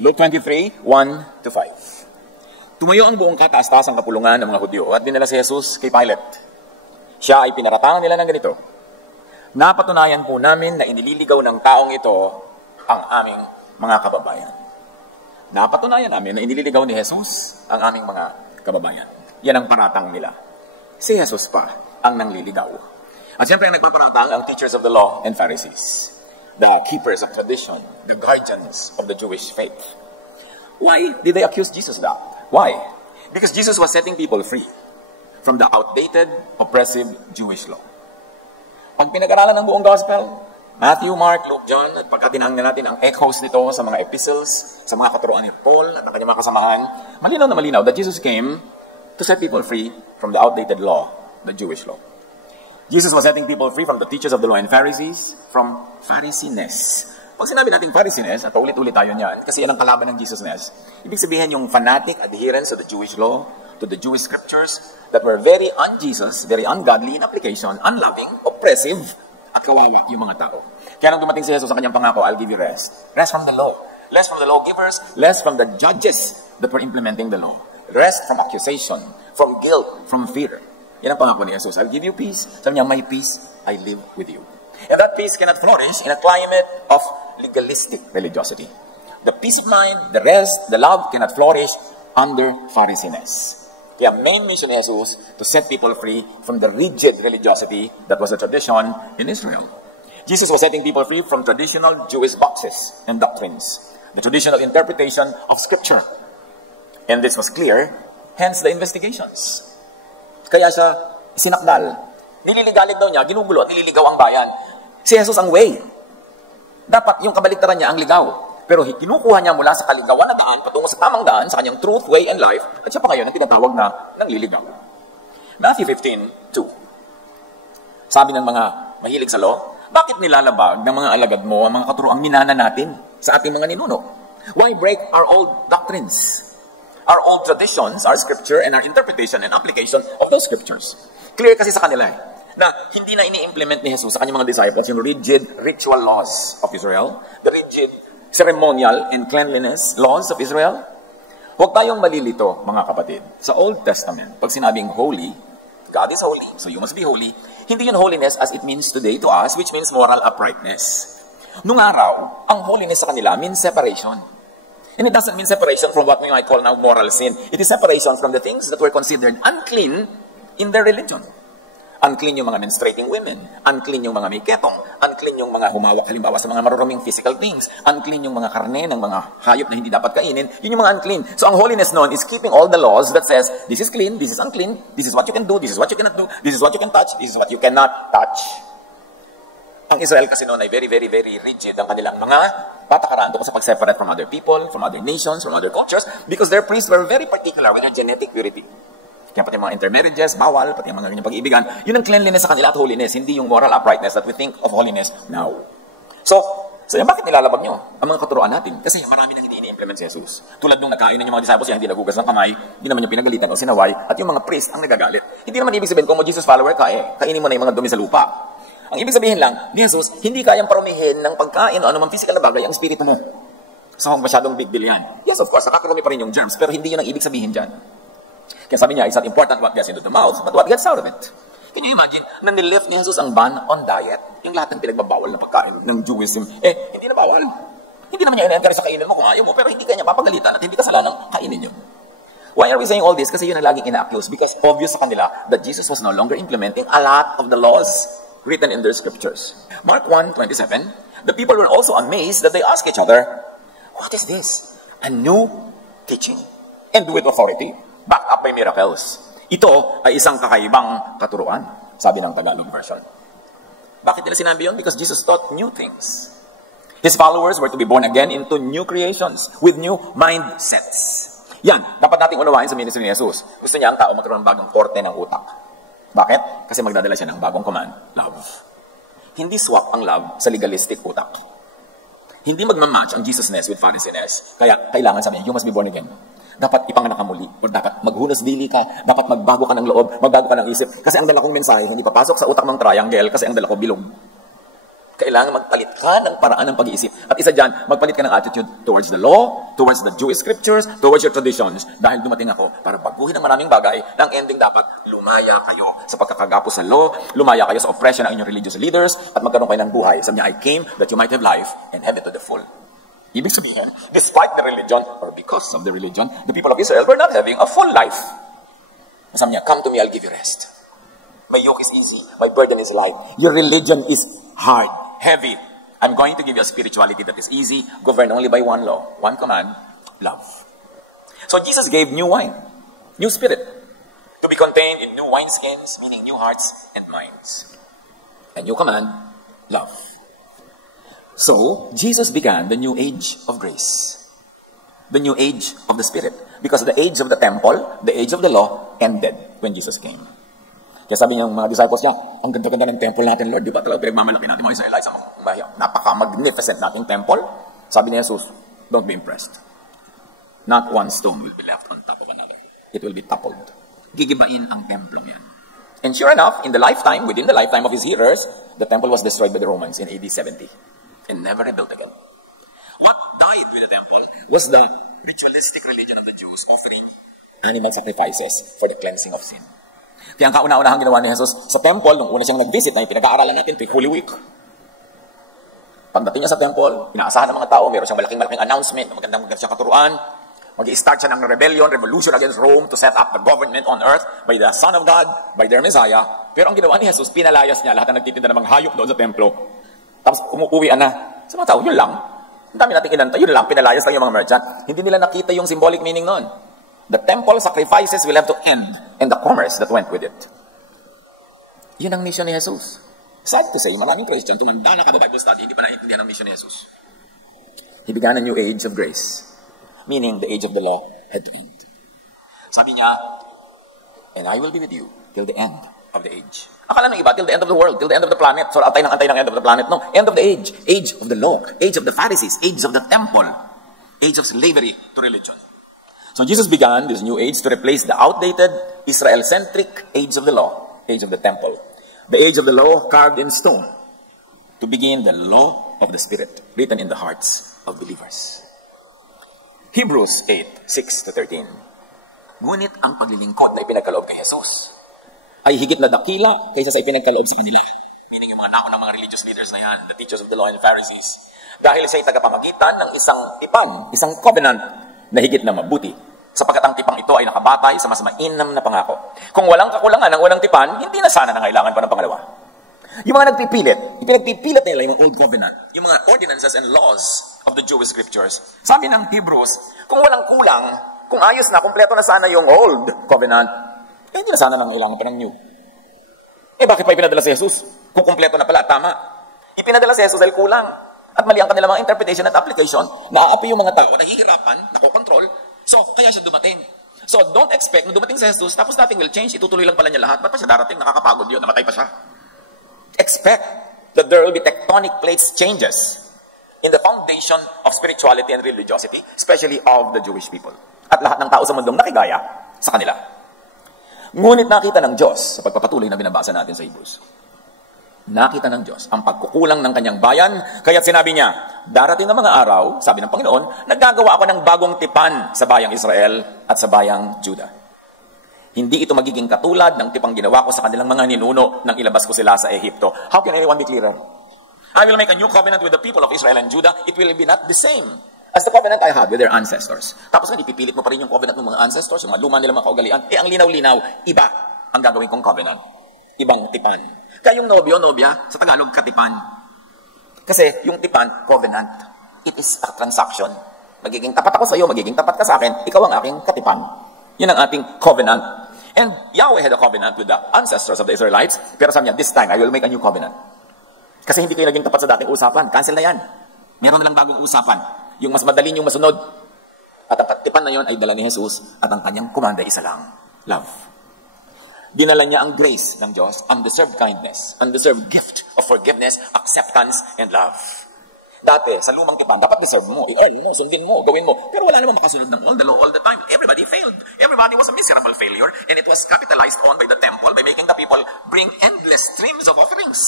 Luke 23, 1 to 5. Tumayo ang buong kataas-taasang kapulungan ng mga Hudyo at dinala si Jesus kay Pilate. Siya ay pinaratangan nila ng ganito. Napatunayan po namin na inililigaw ng taong ito ang aming mga kababayan. Napatunayan namin na inililigaw ni Jesus ang aming mga kababayan. Yan ang paratang nila. Si Jesus pa ang nangliligaw. At siyempre ang nagpaparatang ang teachers of the law and Pharisees, the keepers of tradition, the guardians of the Jewish faith. Why did they accuse Jesus of that? Why? Because Jesus was setting people free from the outdated, oppressive Jewish law. Pag pinag-aralan ng buong gospel, Matthew, Mark, Luke, John, at pagkatinangin natin ang echoes nito sa mga epistles, sa mga katuruan ni Paul at ang kanyang mga kasamahan, malinaw na malinaw that Jesus came to set people free from the outdated law, the Jewish law. Jesus was setting people free from the teachers of the law and Pharisees, from Pharisiness. Pag sinabi natin Pharisiness, at ulit-ulit tayo niyan, kasi yan ang kalaban ng Jesusness, ibig sabihin yung fanatic adherence to the Jewish law, to the Jewish scriptures, that were very un-Jesus, very ungodly in application, unloving, oppressive, at kawawa yung mga tao. Kaya nang dumating si Jesus sa kanyang pangako, I'll give you rest. Rest from the law. Less from the lawgivers, less from the judges that were implementing the law. Rest from accusation, from guilt, from fear. Yan ang pangako ni Jesus. I'll give you peace. Sabi niya, my peace, I live with you. And that peace cannot flourish in a climate of legalistic religiosity. The peace of mind, the rest, the love cannot flourish under Pharisiness. Kaya main mission ni Jesus to set people free from the rigid religiosity that was a tradition in Israel. Jesus was setting people free from traditional Jewish boxes and doctrines, the traditional interpretation of Scripture. And this was clear, hence the investigations. Kaya siya sinakdal. Nililigalig daw niya, ginugulo at nililigaw ang bayan. Si Jesus ang way. Dapat yung kabaliktaran niya ang ligaw. Pero kinukuha niya mula sa kaligawan na daan patungo sa tamang daan, sa kanyang truth, way, and life, at siya pa ngayon ang tinatawag na nangliligaw. Matthew 15:2. Sabi ng mga mahilig sa law, bakit nilalabag ng mga alagad mo ang mga katuroang minana natin sa ating mga ninuno? Why break our old doctrines? Our old traditions, our scripture, and our interpretation and application of those scriptures. Clear kasi sa kanila na hindi na ini-implement ni Jesus sa kanyang mga disciples yung rigid ritual laws of Israel, the rigid ceremonial and cleanliness laws of Israel. Huwag tayong malilito, mga kapatid. Sa Old Testament, pag sinabing holy, God is holy, so you must be holy, hindi yun holiness as it means today to us, which means moral uprightness. Nung araw, ang holiness sa kanila means separation. And it doesn't mean separation from what we might call now moral sin. It is separation from the things that were considered unclean in their religion. Unclean yung mga menstruating women, unclean yung mga may ketong, unclean yung mga humawak halimbawa sa mga maruruming physical things, unclean yung mga karne ng mga hayop na hindi dapat kainin, yun yung mga unclean. So ang holiness noon is keeping all the laws that says, this is clean, this is unclean, this is what you can do, this is what you cannot do, this is what you can touch, this is what you cannot touch. Ang Israel kasi noon ay very, very, very rigid ang kanilang mga patakaran tungkol sa pag-separate from other people, from other nations, from other cultures, because their priests were very particular with their genetic purity. Kaya pati mga intermarriages, bawal, pati mga ganyang pag-iibigan, yun ang cleanliness sa kanila at holiness, hindi yung moral uprightness that we think of holiness now. So yan, bakit nilalabag nyo ang mga katuruan natin? Kasi marami nang ini-implement si Jesus. Tulad nung nagkainan yung mga disciples, hindi nagugas ng kamay, hindi naman yung pinagalitan o sinaway, at yung mga priest ang nagagalit. Hindi naman ibig sabihin, kung mo Jesus follower ka, kainin mo na yung mga dumi sa lupa. Ang ibig sabihin lang, ni Jesus, hindi kayang parumihin ng pagkain o anumang physical na bagay ang spirito mo. So, masyadong big deal yan. Yes, of course, nakakarumi pa rin yung germs, pero hindi yun ang ibig sabihin dyan. Kaya sabi niya, it's not important what gets into the mouth, but what gets out of it. Can you imagine, na nilift ni Jesus ang ban on diet, yung lahat ng pinagbabawal na pagkain ng Jewism, hindi na bawal. Hindi naman niya in-encourage sa kainin mo kung ayaw mo, pero hindi ka niya papagalitan at hindi kasalanang kainin yun. Why are we saying all this? Kasi yun ang laging ina-accuse, because obvious sa kanila that Jesus was no longer implementing a lot of the laws written in their scriptures. Mark 1:27, the people were also amazed that they asked each other, what is this? A new teaching, and with authority, backed up by miracles. Ito ay isang kakaibang katuruan, sabi ng Tagalog version. Bakit nila sinabi yun? Because Jesus taught new things. His followers were to be born again into new creations with new mindsets. Yan, dapat nating unawain sa ministry ni Jesus. Gusto niya ang tao magkaroon ng bagong korte ng utak. Bakit? Kasi magdadala siya ng bagong command, love. Hindi swak ang love sa legalistic utak. Hindi magmamatch ang Jesusness with Pharisiness. Kaya kailangan sa you must be born again. Dapat ipanganak ka muli. O dapat maghunas dili ka. Dapat magbago ka ng loob. Magbago ka ng isip. Kasi ang dala kong mensahe, hindi papasok sa utak ng triangle kasi ang dala ko bilog. kailangan magpalit ka ng paraan ng pag-iisip. At isa dyan, magpalit ka ng attitude towards the law, towards the Jewish scriptures, towards your traditions. Dahil dumating ako para baguhin ang maraming bagay, na ang ending dapat, lumaya kayo sa pagkakagapo sa law, lumaya kayo sa oppression ng inyong religious leaders, at magkaroon kayo ng buhay. Sabi niya, I came that you might have life and have it to the full. Ibig sabihin, despite the religion, or because of the religion, the people of Israel were not having a full life. Sabi niya, come to me, I'll give you rest. My yoke is easy. My burden is light. Your religion is hard, heavy. I'm going to give you a spirituality that is easy, governed only by one law, one command, love. So Jesus gave new wine, new spirit, to be contained in new wineskins, meaning new hearts and minds. A new command, love. So Jesus began the new age of grace, the new age of the Spirit, because the age of the temple, the age of the law, ended when Jesus came. Kaya sabi niya mga disciples niya, ang ganda-ganda ng temple natin, Lord. Di ba talaga pinagmamalaki natin mga Israelites sa mga napaka-magnificent nating temple? Sabi ni Jesus, don't be impressed. Not one stone will be left on top of another. It will be toppled. Gigibain ang templong yan. And sure enough, within the lifetime of his hearers, the temple was destroyed by the Romans in AD 70 and never rebuilt again. What died with the temple was the ritualistic religion of the Jews offering animal sacrifices for the cleansing of sin. Kaya ang kauna-unahang ginawa ni Jesus sa temple, nung una siyang nag-visit, na yung pinag-aaralan natin, tuwing Holy Week. Pagdating niya sa temple, inaasahan ng mga tao, meron siyang malaking announcement, magandang siyang katuruan, mag-i-start siya ng revolution against Rome to set up the government on earth by the Son of God, by their Messiah. Pero ang ginawa ni Jesus, pinalayas niya lahat ng nagtitinda ng mga hayop doon sa templo. Tapos umuuwian na. Sa mga tao, yun lang. Ang dami nating inantay, yun lang, pinalayas lang yung mga merchant. Hindi nila nakita yung symbolic meaning noon. The temple sacrifices will have to end, and the commerce that went with it. Yun ang mission ni Jesus. Sad to say, maraming Christian, tumanda na ka Bible study, hindi pa naiintindihan ang mission ni Jesus. He began a new age of grace, meaning the age of the law had to end. Sabi niya, and I will be with you till the end of the age. Akala ng iba, till the end of the world, till the end of the planet. So, antay ng end of the planet. No, end of the age of the law, age of the Pharisees, age of the temple, age of slavery to religion. So Jesus began this new age to replace the outdated Israel-centric age of the law, age of the temple, the age of the law carved in stone, to begin the law of the Spirit written in the hearts of believers. Hebrews 8:6-13. Ngunit ang paglilingkod na ipinagkaloob kay Jesus ay higit na dakila kaysa sa ipinagkaloob sa kanila. Meaning yung mga naunang mga religious leaders na yan, the teachers of the law and the Pharisees. Dahil siya'y tagapamagitan ng isang tipan, isang covenant na higit na mabuti, sapagkat ang tipang ito ay nakabatay sa mas mainam na pangako. Kung walang kakulangan ng unang tipan, hindi na sana nangailangan pa ng pangalawa. Yung mga ipinagpipilit nila yung old covenant, yung mga ordinances and laws of the Jewish scriptures. Sabi ng Hebrews, kung walang kulang, kung ayos na, kumpleto na sana yung old covenant, hindi na sana nangailangan pa ng new. Bakit pa ipinadala si Jesus? Kung kumpleto na pala at tama. Ipinadala si Jesus dahil kulang. At mali ang kanilang mga interpretation at application, naaapi yung mga tao, nahihirapan, nakokontrol, so kaya siya dumating. So don't expect na dumating si Jesus, tapos nothing will change, itutuloy lang pala niya lahat. Ba't pa siya darating? Nakakapagod yun, namatay pa siya. Expect that there will be tectonic plates changes in the foundation of spirituality and religiosity, especially of the Jewish people. At lahat ng tao sa mundong nakigaya sa kanila. Ngunit nakita ng Diyos, sa pagpapatuloy na binabasa natin sa Hebrews, nakita ng Diyos ang pagkukulang ng kanyang bayan, kaya't sinabi niya, darating ang mga araw, sabi ng Panginoon, naggagawa ako ng bagong tipan sa bayang Israel at sa bayang Judah. Hindi ito magiging katulad ng tipang ginawa ko sa kanilang mga ninuno nang ilabas ko sila sa Ehipto. How can anyone be clearer? I will make a new covenant with the people of Israel and Judah. It will be not the same as the covenant I had with their ancestors. Tapos nga, ipipilit mo pa rin yung covenant ng mga ancestors, yung mga luma nilang mga kaugalian. Ang linaw-linaw, iba ang gagawin kong covenant. Ibang tipan. Kaya yung nobya, sa Tagalog, katipan. Kasi yung tipan, covenant. It is a transaction. Magiging tapat ako sa iyo, magiging tapat ka sa akin, ikaw ang aking katipan. Yan ang ating covenant. And Yahweh had a covenant with the ancestors of the Israelites, pero sabi niya, this time, I will make a new covenant. Kasi hindi kayo naging tapat sa dating usapan. Cancel na yan. Meron na lang bagong usapan. Yung mas madaling yung masunod. At ang katipan na yon ay dala ni Jesus, at ang kanyang komanda isa lang, love. Dinala niya ang grace ng Diyos, undeserved kindness, undeserved gift of forgiveness, acceptance, and love. Dati, sa lumang tipan, dapat deserve mo, i-earn mo, sundin mo, gawin mo. Pero wala naman makasunod ng all the law all the time. Everybody failed. Everybody was a miserable failure, and it was capitalized on by the temple by making the people bring endless streams of offerings.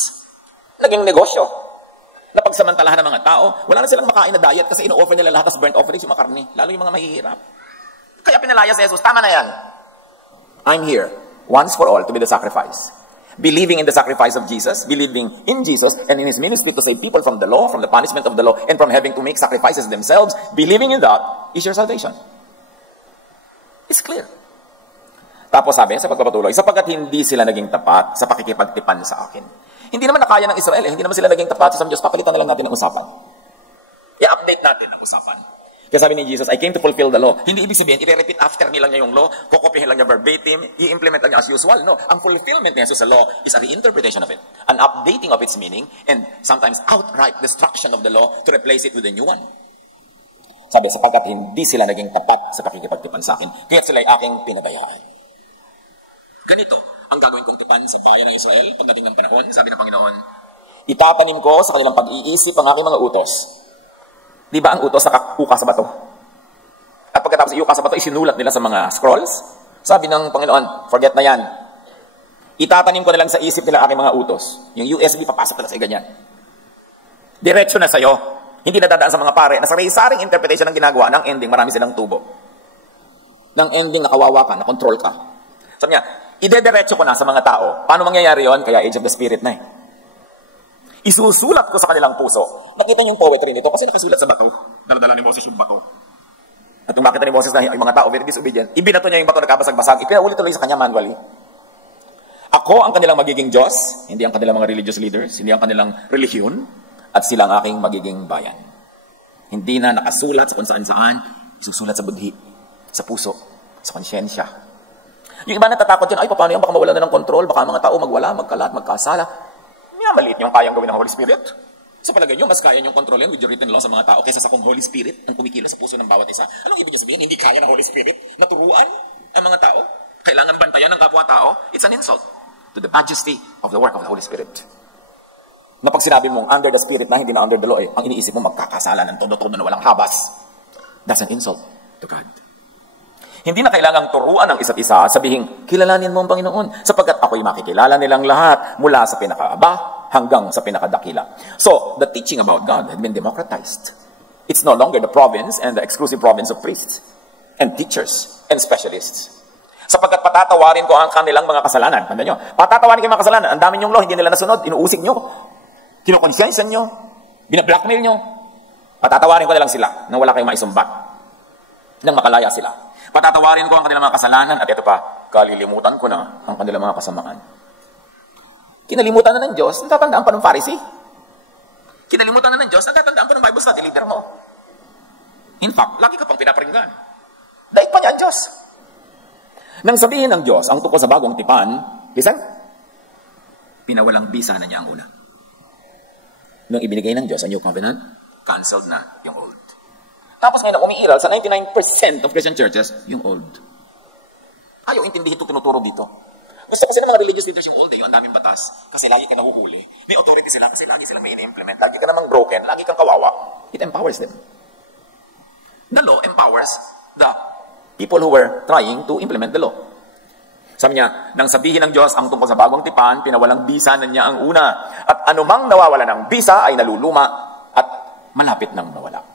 Naging negosyo. Napagsamantalahan ng mga tao, wala na silang makain na diet kasi ino-offer nila lahat as burnt offerings yung mga karne, lalo yung mga mahihirap. Kaya pinalaya si Jesus, tama na yan. I'm here, once for all, to be the sacrifice. Believing in the sacrifice of Jesus, believing in Jesus and in His ministry to save people from the law, from the punishment of the law, and from having to make sacrifices themselves, believing in that is your salvation. It's clear. Tapos sabi, sa pagpapatuloy, sapagkat hindi sila naging tapat sa pakikipagtipan sa akin. Hindi naman nakaya ng Israel, hindi naman sila naging tapat sa Diyos, papalitan na lang natin ang usapan. I-update natin ang usapan. Kaya sabi ni Jesus, I came to fulfill the law. Hindi ibig sabihin, i-repeat after nilang niya yung law, kukopihin lang niya verbatim, i-implement lang niya as usual. No, ang fulfillment niya sa law is a reinterpretation of it, an updating of its meaning, and sometimes outright destruction of the law to replace it with a new one. Sabi, sapagkat hindi sila naging tapat sa pakikipagtipan sa akin, kaya sila'y aking pinabayaan. Ganito ang gagawin kong tipan sa bayan ng Israel pagdating ng panahon, sabi ng Panginoon, itatanim ko sa kanilang pag-iisip ang aking mga utos. Di ba ang utos nakakuka sa bato? At pagkatapos iuka sa bato, isinulat nila sa mga scrolls. Sabi ng Panginoon, forget na yan. Itatanim ko na lang sa isip nila aking mga utos. Yung USB, papasok na sa ganyan. Diretso na sa'yo. Hindi na dadaan sa mga pare na sari-saring interpretation ng ginagawa ng ending, marami silang tubo. Ng ending, nakawawa ka, na-control ka. Sabi niya, idediretso ko na sa mga tao. Paano mangyayari yon? Kaya Age of the Spirit na eh. Isusulat ko sa kanilang puso. Nakita niyo yung poetry nito kasi nakasulat sa bato. Daladala ni Moses yung bato. At nung makita ni Moses na yung mga tao very disobedient, ibinato niya yung bato na kabasag-basag. Ipinaulit tuloy sa kanya manually. Ako ang kanilang magiging Diyos, hindi ang kanilang mga religious leaders, hindi ang kanilang relihiyon, at sila ang aking magiging bayan. Hindi na nakasulat sa kung saan-saan, isusulat sa budhi, sa puso, sa konsyensya. Yung iba natatakot yun, ay paano yan, baka mawala na ng control, baka mga tao magwala, magkalat, magkasala. Maliit yung kayang gawin ng Holy Spirit. Sa palagay nyo, mas kaya nyo kontrolin with your written law sa mga tao kaysa sa kung Holy Spirit ang kumikilos sa puso ng bawat isa. Anong ibig sabihin? Hindi kaya ng Holy Spirit na turuan ang mga tao? Kailangan bantayan ng kapwa-tao? It's an insult to the majesty of the work of the Holy Spirit. Na pag sinabi mong under the Spirit na hindi na under the law, ang iniisip mo magkakasala ng todo-todo na walang habas. That's an insult to God. Hindi na kailangang turuan ng isa't isa, sabihin, kilalanin mo ang Panginoon, sapagkat ako'y makikilala nilang lahat mula sa pinakaaba hanggang sa pinakadakila. So, the teaching about God had been democratized. It's no longer the province and the exclusive province of priests and teachers and specialists. Sapagkat patatawarin ko ang kanilang mga kasalanan. Tanda nyo, patatawarin ko yung mga kasalanan. Ang dami nyong law, hindi nila nasunod, inuusig nyo, kinukonsyensan nyo, binablackmail nyo. Patatawarin ko na lang sila nang wala kayong maisumbat, nang makalaya sila. Patatawarin ko ang kanilang mga kasalanan at ito pa, kalilimutan ko na ang kanilang mga kasamaan. Kinalimutan na ng Diyos, natatandaan pa ng Pharisee. Kinalimutan na ng Diyos, natatandaan pa ng Bible study leader mo. In fact, lagi ka pang pinaparinggan. Daig pa niya ang Diyos. Nang sabihin ng Diyos, ang tungkol sa bagong tipan, listen, pinawalang bisa na niya ang una. Nung ibinigay ng Diyos ang new covenant, canceled na yung old. Tapos ngayon, umiiral sa 99% of Christian churches, yung old. Ayaw intindihin ito tinuturo dito. Gusto kasi ng mga religious leaders yung old yung ang daming batas. Kasi lagi ka nahuhuli. May authority sila kasi lagi sila may in-implement. Lagi ka namang broken, lagi kang kawawa. It empowers them. The law empowers the people who were trying to implement the law. Sabi niya, nang sabihin ng Diyos ang tungkol sa bagong tipan, pinawalang bisa na niya ang una. At anumang nawawala ng bisa ay naluluma at malapit nang mawala.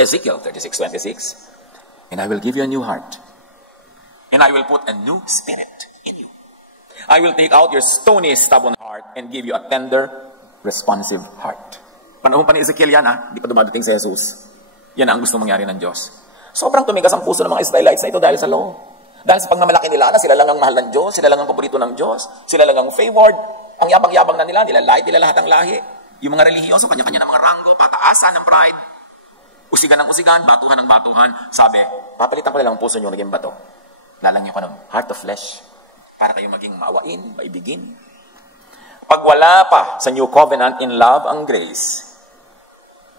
Ezekiel 36:26, and I will give you a new heart, and I will put a new spirit in you. I will take out your stony, stubborn heart and give you a tender, responsive heart. Panahon pa ni Ezekiel yan, Di pa dumadating si Jesus. Yan ang gusto mangyari ng Diyos. Sobrang tumigas ang puso ng mga Israelites na ito dahil sa law. Dahil sa pagmamalaki nila na sila lang ang mahal ng Diyos, sila lang ang paborito ng Diyos, sila lang ang favored, ang yabang-yabang na nila nila lahat ang lahi. Yung mga relihiyoso, kanya-kanya ng mga ranggo, pataasan ng pride. Usigan ng usigan, batuhan ng batuhan. Sabi, papalitan ko na lang ang puso nyo naging bato. Lalagyan ko ng heart of flesh para kayo maging maawain, maibigin. Pag wala pa sa new covenant in love ang grace,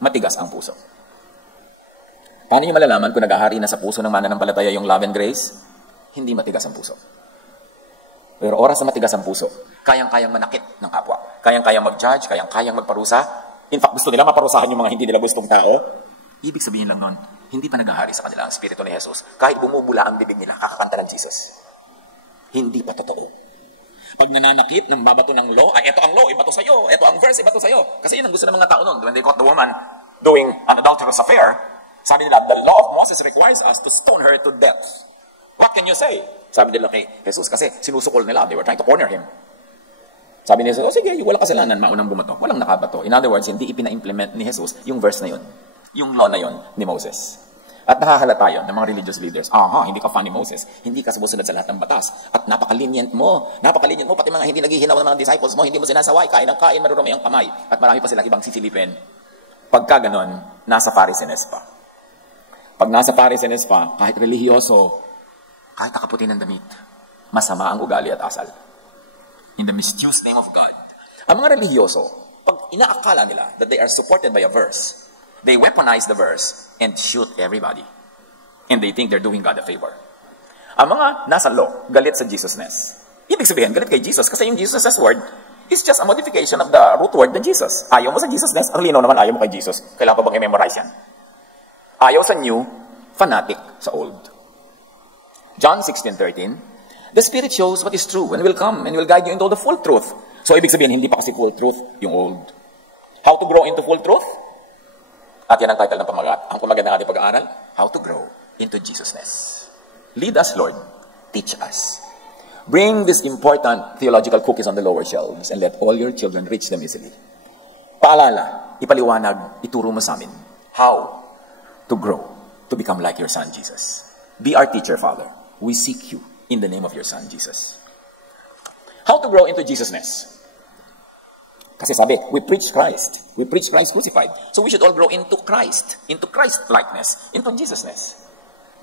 matigas ang puso. Paano nyo malalaman kung nag-ahari na sa puso ng mananampalataya yung love and grace? Hindi matigas ang puso. Pero oras na matigas ang puso, kayang-kayang manakit ng kapwa. Kayang-kayang mag-judge, kayang-kayang magparusa. In fact, gusto nila maparusahan yung mga hindi nila gustong tao. Ibig sabihin lang nun, hindi pa nag-ahari sa kanila ang Espiritu ni Jesus. Kahit bumubula ang bibig nila, kakakanta ng Jesus. Hindi pa totoo. Pag nananakit, nang babato ng law, ay, ito ang law, ibato sa'yo. Ito ang verse, ibato sa'yo. Kasi yun ang gusto ng mga tao noon. When they caught the woman doing an adulterous affair, sabi nila, the law of Moses requires us to stone her to death. What can you say? Sabi nila kay Jesus, kasi sinusukol nila. They were trying to corner him. Sabi ni Jesus, oh sige, walang kasalanan, maunang bumato. Walang nakabato. In other words, hindi ipina-implement ni Jesus yung verse na yun. Yung law na yun ni Moses. At nakahalata yun ng mga religious leaders. Hindi ka fan ni Moses. Hindi ka sumusunod sa lahat ng batas. At napaka-lenient mo. Napaka-lenient mo. Pati mga hindi naghihinaw ng mga disciples mo. Hindi mo sinasaway. Kain ng kain. Marunong ang kamay. At marami pa sila ibang sisilipin. Pagka ganon, nasa Pharisees pa. Pag nasa Pharisees pa, kahit relihiyoso, kahit nakaputi ng damit, masama ang ugali at asal. In the mischievous name of God. Ang mga relihiyoso, pag inaakala nila that they are supported by a verse, they weaponize the verse and shoot everybody. And they think they're doing God a favor. Ang mga nasa law, galit sa Jesusness. Ibig sabihin, galit kay Jesus kasi yung Jesusness word is just a modification of the root word ng Jesus. Ayaw mo sa Jesusness, ang linaw naman ayaw mo kay Jesus. Kailangan pa bang i-memorize yan? Ayaw sa new, fanatic sa old. John 16:13, the Spirit shows what is true and will come and will guide you into all the full truth. So ibig sabihin, hindi pa kasi full truth yung old. How to grow into full truth? At yan ang title ng pamagat. Ang pamagat ng ating pag-aaral, how to grow into Jesusness. Lead us, Lord. Teach us. Bring these important theological cookies on the lower shelves and let all your children reach them easily. Paalala, ipaliwanag, ituro mo sa amin how to grow, to become like your Son, Jesus. Be our teacher, Father. We seek you in the name of your Son, Jesus. How to grow into Jesusness? Kasi sabi, we preach Christ. We preach Christ crucified. So we should all grow into Christ likeness, into Jesusness.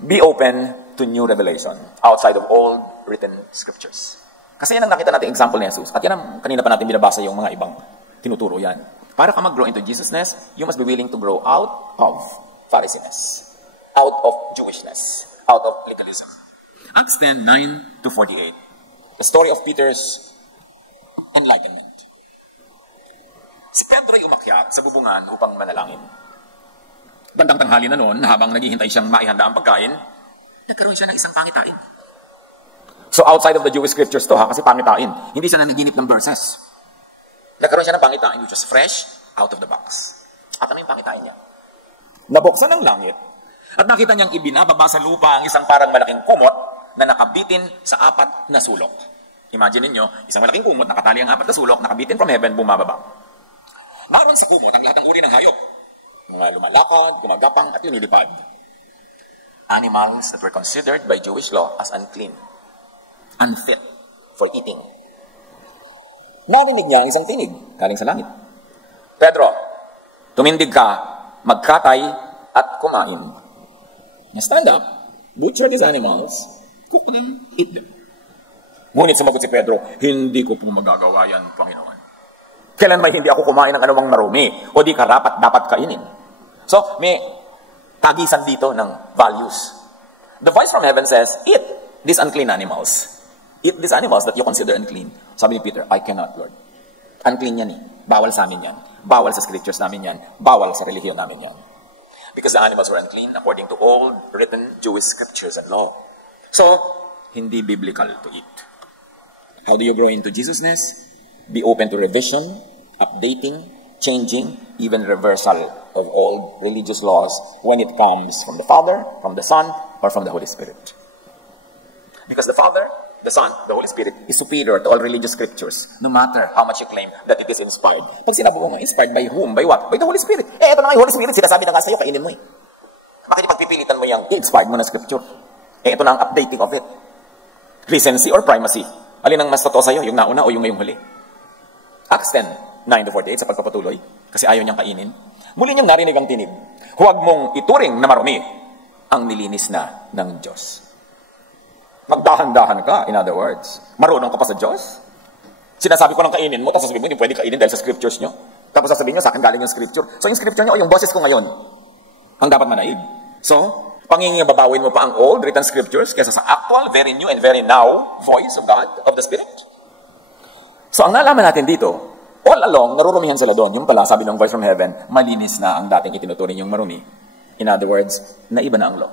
Be open to new revelation outside of old written scriptures. Kasi yan ang nakita natin example ni Jesus. At yan ang kanina pa natin binabasa yung mga ibang tinuturo yan. Para ka mag-grow into Jesusness, you must be willing to grow out of Pharisees, out of Jewishness, out of legalism. Acts 10:9-48. The story of Peter's enlightenment. Si Pedro ay umakyat sa bubungan upang manalangin. Bandang tanghali na noon, habang naghihintay siyang maihanda ang pagkain, nagkaroon siya ng isang pangitain. So outside of the Jewish scriptures to kasi pangitain. Hindi siya nanaginip ng verses. Nagkaroon siya ng pangitain which was fresh out of the box. At ano yung pangitain niya? Nabuksan ng langit at nakita niyang ibinababa sa lupa ang isang parang malaking kumot na nakabitin sa 4 na sulok. Imagine ninyo, isang malaking kumot, nakatali ang 4 na sulok, nakabitin from heaven, bumababa. Naroon sa kumot ang lahat ng uri ng hayop. Mga lumalakad, gumagapang, at lumilipad. Animals that were considered by Jewish law as unclean. Unfit for eating. Narinig niya ang isang tinig galing sa langit. Pedro, tumindig ka, magkatay, at kumain. Now stand up, butcher these animals, cook them, eat them. Ngunit sumagot si Pedro, hindi ko po magagawa yan, Panginoon. Kailan ba hindi ako kumain ng anumang marumi? O di karapat dapat kainin? So, may tagisan dito ng values. The voice from heaven says, eat these unclean animals. Eat these animals that you consider unclean. Sabi ni Peter, I cannot, Lord. Unclean yan eh. Bawal sa amin yan. Bawal sa scriptures namin yan. Bawal sa relihiyon namin yan. Because the animals were unclean according to all written Jewish scriptures and law. So, hindi biblical to eat. How do you grow into Jesusness? Be open to revision, updating, changing, even reversal of old religious laws when it comes from the Father, from the Son, or from the Holy Spirit. Because the Father, the Son, the Holy Spirit is superior to all religious scriptures, no matter how much you claim that it is inspired. Pag sinabi mo nga, inspired by whom? By what? By the Holy Spirit. Ito na nga yung Holy Spirit, sinasabi na nga sa'yo, kainin mo eh. Bakit ipagpipilitan mo yung i-inspired mo ng scripture? Ito na ang updating of it. Recency or primacy? Alin ang mas totoo sa'yo, yung nauna o yung ngayong huli? Acts 10:9-48 sa pagpapatuloy, kasi ayaw niyang kainin. Muli niyang narinig ang tinig, huwag mong ituring na marumi ang nilinis na ng Diyos. Magdahan-dahan ka, in other words. Marunong ka pa sa Diyos? Sinasabi ko ng kainin mo, tapos sasabihin mo, hindi pwede kainin dahil sa scriptures niyo. Tapos sasabihin niyo, sa akin galing yung scripture. So yung scripture niyo o yung boses ko ngayon, ang dapat manaig. So, pangingibabawin mo pa ang old written scriptures kaysa sa actual, very new and very now voice of God, of the Spirit. So, ang nalaman natin dito, all along, narurumihan sila doon. Yung pala, sabi ng voice from heaven, malinis na ang dating itinuturing yung marumi. In other words, naiba na ang law.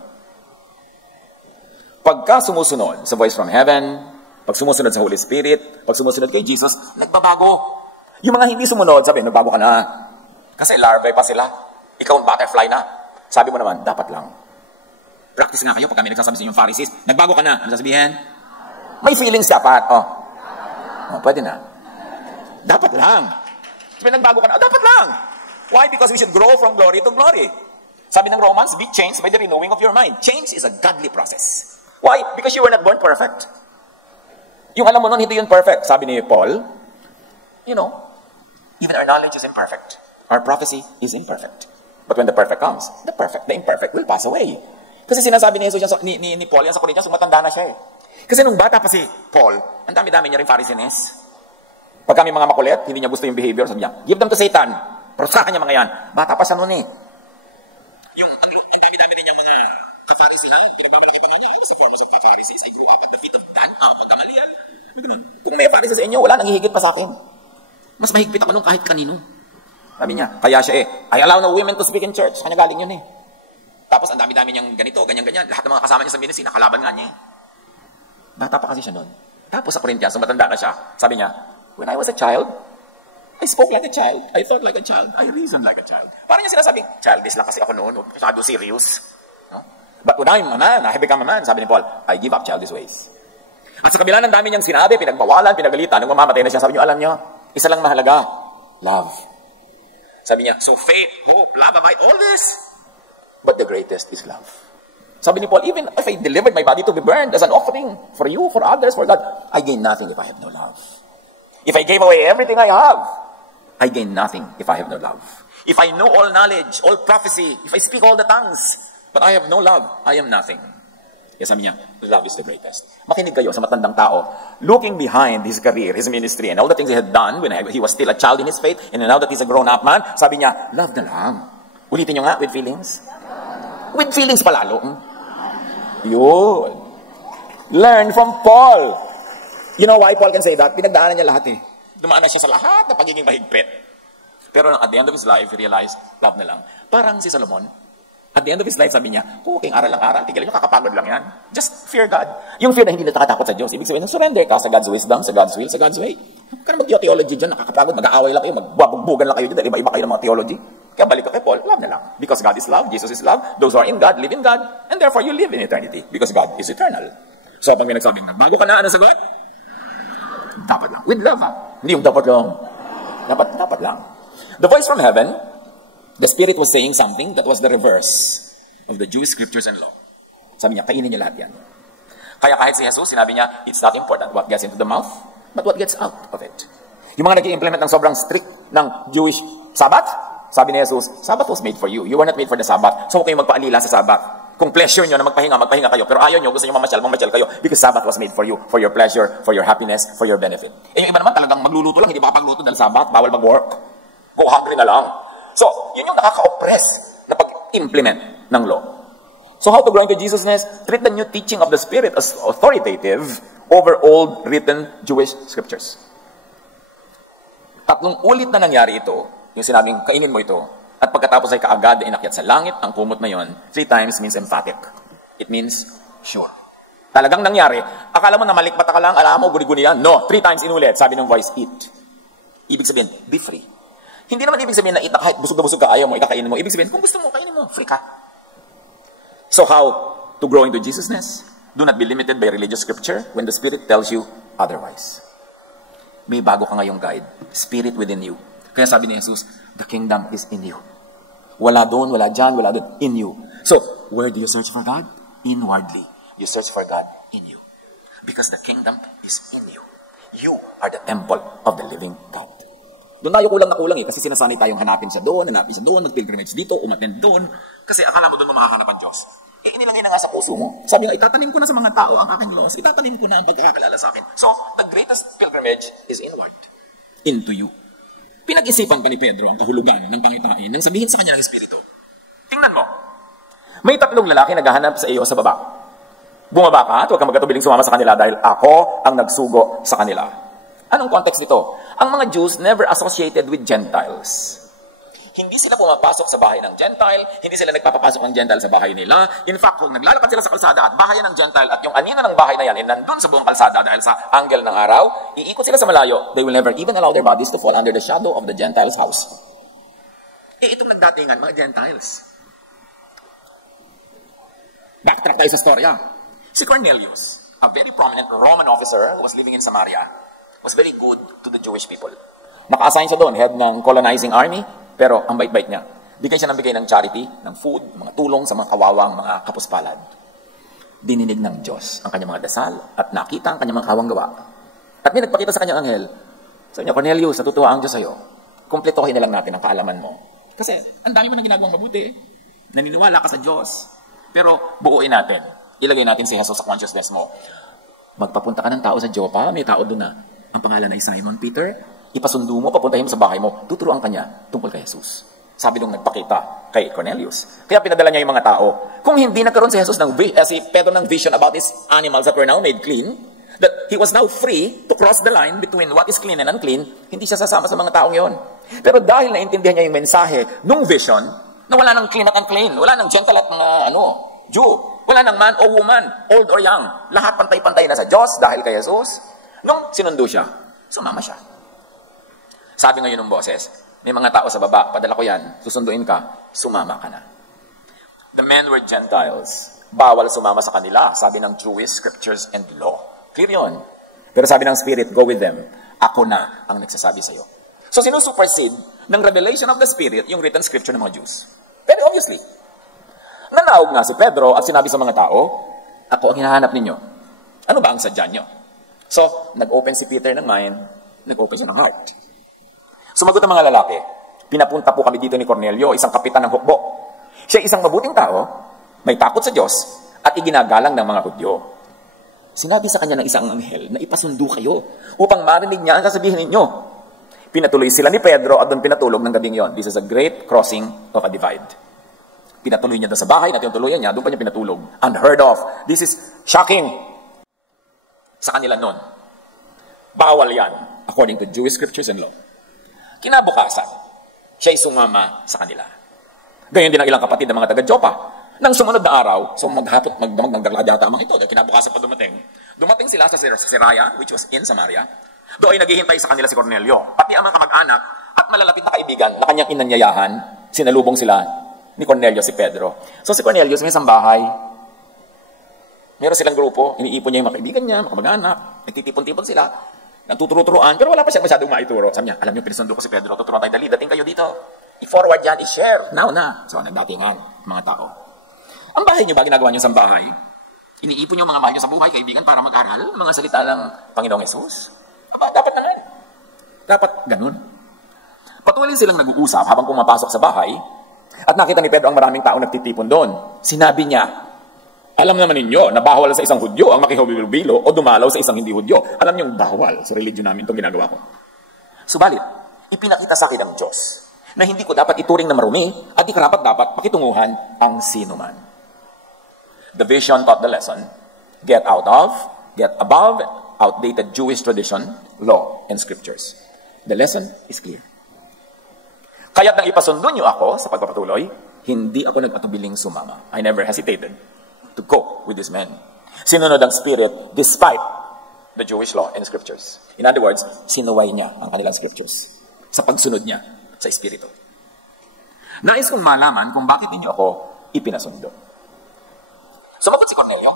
Pagka sumusunod sa voice from heaven, Pag sumusunod sa Holy Spirit, pag sumusunod kay Jesus, nagbabago. Yung mga hindi sumunod, sabi, nagbago ka na. Kasi larvae pa sila. Ikaw ang butterfly na. Sabi mo naman, dapat lang. Practice nga kayo pag kami nagsasabi sa inyong Pharisees, nagbago ka na. Ano sasabihin? May feelings dapat. Pwede na. Dapat lang. Sabi, nagbago ka na. Dapat lang. Why? Because we should grow from glory to glory. Sabi ng Romans, be changed by the renewing of your mind. Change is a godly process. Why? Because you were not born perfect. Yung alam mo nun, hindi yun perfect. Sabi ni Paul, even our knowledge is imperfect. Our prophecy is imperfect. But when the perfect comes, the imperfect will pass away. Kasi sinasabi ni Jesus, ni Paul, yan sa Corinthians, matanda na siya eh. Kasi nung bata pa si Paul, ang dami-dami niya rin Pharisees. Pag kami mga makulit, hindi niya gusto yung behavior, sabi niya, give them to Satan. Prosahan niya mga yan. Bata pa siya noon eh. Yung dami-dami din niya mga ka-Pharisee, pinagbabalaki pa nga niya, I was a foremost of Pharisees, I grew up at the feet of Dan, Gamaliel. Kung may Pharisee sa inyo, wala, nanghihigit pa sa akin. Mas mahigpit ako nung kahit kanino. Sabi niya, kaya siya I allow no women to speak in church. Kanya galing yun eh. Tapos ang dami-dami niyang ganito, ganyan-ganyan. Lahat ng mga kasama niya sa ministry, nakalaban nga niya eh. Bata pa kasi siya noon. Tapos sa Corinthians, matanda na siya. Sabi niya, when I was a child, I spoke like a child. I thought like a child. I reasoned like a child. Parang niya sinasabing, childish lang kasi ako noon. Masyado serious. No? But when I'm a man, I have become a man, sabi ni Paul, I give up childish ways. At sa kabila ng dami niyang sinabi, pinagbawalan, pinagalitan, nung mamamatay na siya, sabi niyo, alam niyo, isa lang mahalaga, love. Sabi niya, so faith, hope, love, abide, all this. But the greatest is love. Sabi ni Paul, even if I delivered my body to be burned as an offering for you, for others, for God, I gain nothing if I have no love. If I gave away everything I have, I gain nothing if I have no love. If I know all knowledge, all prophecy, if I speak all the tongues, but I have no love, I am nothing. Yes, sabi niya, love is the greatest. Makinig kayo sa matandang tao, looking behind his career, his ministry, and all the things he had done when he was still a child in his faith, and now that he's a grown-up man, sabi niya, love na lang. Ulitin niyo nga, with feelings. With feelings palalo. Yun. Learn from Paul. You know why Paul can say that? Pinagdaanan niya lahat eh. Dumaan na siya sa lahat na pagiging mahigpit. Pero at the end of his life, he realized, love na lang. Parang si Solomon, at the end of his life, sabi niya, okay, aral lang aral, tigilan niyo, kakapagod lang yan. Just fear God. Yung fear na hindi natatakot sa Diyos. Ibig sabihin, surrender ka sa God's wisdom, sa God's will, sa God's way. Huwag ka na mag-theology dyan, nakakapagod, mag-aaway lang kayo, magbabugbugan lang kayo dyan, iba-iba kayo ng mga theology. Kaya balik ka kay Paul, love na lang. Because God is love, Jesus is love, those who are in God, live in God, and therefore you live in eternity. Because God is eternal. So, pag may nagsabing, bago ka na, ano sagot? Dapat lang. With love, ha? Hindi yung dapat lang. Dapat lang. The voice from heaven, the Spirit was saying something that was the reverse of the Jewish scriptures and law. Sabi niya, kainin niyo lahat yan. Kaya kahit si Jesus, sinabi niya, it's not important what gets into the mouth, but what gets out of it. Yung mga nag-i-implement ng sobrang strict ng Jewish Sabbath, sabi ni Jesus, Sabbath was made for you. You were not made for the Sabbath. So huwag kayong magpaalila sa Sabbath. Kung pleasure nyo na magpahinga kayo. Pero ayaw nyo, gusto nyo mamasyal kayo. Because Sabbath was made for you, for your pleasure, for your happiness, for your benefit. Eh yung iba naman talagang magluluto lang, hindi makapagluto dahil Sabbath, bawal mag-work. Go hungry na lang. So, yun yung nakaka-oppress na pag-implement ng law. So how to grow into Jesusness? Treat the new teaching of the Spirit as authoritative over old written Jewish scriptures. 3 ulit na nangyari ito, yung sinabing, kainin mo ito, at pagkatapos ay kaagad na inakyat sa langit, ang kumot na yon, 3 times means emphatic. It means sure. Talagang nangyari. Akala mo na malikbata ka lang, alam mo, guni-guni yan. No, 3 times inulit, sabi ng voice, eat. Ibig sabihin, be free. Hindi naman ibig sabihin na kahit busog na busog ka, ayaw mo, ikakainin mo. Ibig sabihin, kung gusto mo, kainin mo, free ka. So how to grow into Jesusness? Do not be limited by religious scripture when the Spirit tells you otherwise. May bago ka ngayong guide. Spirit within you. Kaya sabi ni Jesus, the kingdom is in you. Wala doon, wala dyan, wala doon. In you. So, where do you search for God? Inwardly. You search for God in you. Because the kingdom is in you. You are the temple of the living God. Doon tayo kulang na kulang eh. Kasi sinasanay tayong hanapin sa doon, mag-pilgrimage dito, umattend doon. Kasi akala mo doon mo makakahanap ang Diyos. Eh, inilagay na nga sa puso mo. Sabi nga, itatanim ko na sa mga tao ang aking laws. Itatanim ko na ang pagkakakalala sa akin. So, the greatest pilgrimage is inward. Into you. Pinag-isipan pa ni Pedro ang kahulugan ng pangitain nang sabihin sa kanya ng Espiritu. Tingnan mo. May 3 lalaki naghahanap sa iyo sa baba. Bumaba ka at huwag kang magkatubiling sumama sa kanila dahil ako ang nagsugo sa kanila. Anong context nito? Ang mga Jews never associated with Gentiles. hindi sila pumapasok sa bahay ng Gentile, hindi sila nagpapapasok ng Gentile sa bahay nila. In fact, kung naglalakad sila sa kalsada at bahay ng Gentile at yung anino ng bahay na yan ay nandun sa buong kalsada dahil sa angle ng araw, iikot sila sa malayo, they will never even allow their bodies to fall under the shadow of the Gentile's house. Itong nagdatingan, mga Gentiles. Backtrack tayo sa storya. Si Cornelius, a very prominent Roman officer who was living in Samaria, was very good to the Jewish people. Naka-assign siya doon, head ng colonizing army, pero ang bait-bait niya. Bigay siya ng bigay ng charity, ng food, mga tulong sa mga kawawang, mga kapuspalad. Dininig ng Diyos ang kanyang mga dasal at nakita ang kanyang mga kawang gawa. At may nagpakita sa kanyang anghel. Sabi niya, Cornelius, natutuwa ang Diyos sa'yo. Kumpletuhin na lang natin ang kaalaman mo. Kasi ang dami mo nang ginagawang mabuti. Naniniwala ka sa Diyos. Pero buuin natin. Ilagay natin si Jesus sa consciousness mo. Magpapunta ka ng tao sa Joppa, may tao doon na. Ang pangalan ay Simon Peter. Ipasundo mo, papuntahin mo sa bahay mo. Tuturuan ka niya tungkol kay Jesus. Sabi nung nagpakita kay Cornelius. Kaya pinadala niya yung mga tao. Kung hindi nagkaroon si Jesus si Pedro ng vision about his animals that were now made clean, that he was now free to cross the line between what is clean and unclean, hindi siya sasama sa mga taong yon. Pero dahil naintindihan niya yung mensahe nung vision, na wala ng clean at unclean, wala ng Gentile at mga Jew, wala ng man o woman, old or young, lahat pantay-pantay na sa Diyos dahil kay Jesus, nung sinundo siya, sumama siya. Sabi ngayon ng boses, may mga tao sa baba, padala ko yan, susunduin ka, sumama ka na. The men were Gentiles. Bawal sumama sa kanila, sabi ng Jewish scriptures and law. Clear yun. Pero sabi ng Spirit, go with them. Ako na ang nagsasabi sa'yo. So sinusupercede ng revelation of the Spirit yung written scripture ng mga Jews. Pero obviously, nanawag nga si Pedro at sinabi sa mga tao, ako ang hinahanap ninyo. Ano ba ang sadya nyo? So, nag-open si Peter ng mind, nag-open siya ng heart. Sumagot ang mga lalaki, pinapunta po kami dito ni Cornelio, isang kapitan ng hukbo. Siya isang mabuting tao, may takot sa Diyos, at iginagalang ng mga Hudyo. Sinabi sa kanya ng isang anghel na ipasundo kayo upang marinig niya ang sasabihin ninyo. Pinatuloy sila ni Pedro at doon pinatulog ng gabing yon. This is a great crossing of a divide. Pinatuloy niya doon sa bahay na tinutuluyan niya, doon pa niya pinatulog. Unheard of. This is shocking sa kanila noon. Bawal yan, according to Jewish scriptures and law. Kinabukasan, siya'y sumama sa kanila. Ganyan din ang ilang kapatid ng mga taga-Joppa. Nang sumunod na araw, so maghapot, magdaglag yata ang mga ito. Dahil kinabukasan pa dumating. Dumating sila sa Siraya, which was in Samaria. Doon ay naghihintay sa kanila si Cornelio. Pati ang mga kamag-anak at malalapit na kaibigan na kanyang inanyayahan, sinalubong sila ni Cornelio si Pedro. So si Cornelio may isang bahay. Meron silang grupo, iniipon niya yung mga kaibigan niya, mga kamag-anak, nagtitipon-tipon sila. Nagtuturo-turuan, pero wala pa siyang masyadong maituro. Sabi niya, alam niyo, pinasundo ko si Pedro, tuturuan tayo, dali, dating kayo dito. I-forward yan, i-share. Now na. So, nagdatingan, mga tao. Ang bahay niyo ba, ginagawa niyo sa bahay? Iniipon niyo mga bahay niyo sa buhay, kaibigan, para mag-aral, mga salita ng Panginoong Jesus? Dapat naman. Dapat ganun. Patuloy silang nag-uusap habang pumapasok sa bahay, at nakita ni Pedro ang maraming tao nagtitipon doon. Sinabi niya, alam naman ninyo na bawal sa isang Hudyo ang makihubilo o dumalaw sa isang hindi Hudyo. Alam niyo bawal sa religion namin itong ginagawa ko. Subalit, ipinakita sa akin ng Diyos na hindi ko dapat ituring na marumi at di karapat dapat pakitunguhan ang sino man. The vision taught the lesson, get above outdated Jewish tradition, law, and scriptures. The lesson is clear. Kaya't nang ipasundo niyo ako sa pagpapatuloy, hindi ako nag-atubiling sumama. I never hesitated to go with this man. Sinunod ang Spirit despite the Jewish law and scriptures. In other words, sinuway niya ang kanilang scriptures sa pagsunod niya sa Espiritu. Nais kong malaman kung bakit ninyo ako ipinasundo. Sumagot si Cornelio,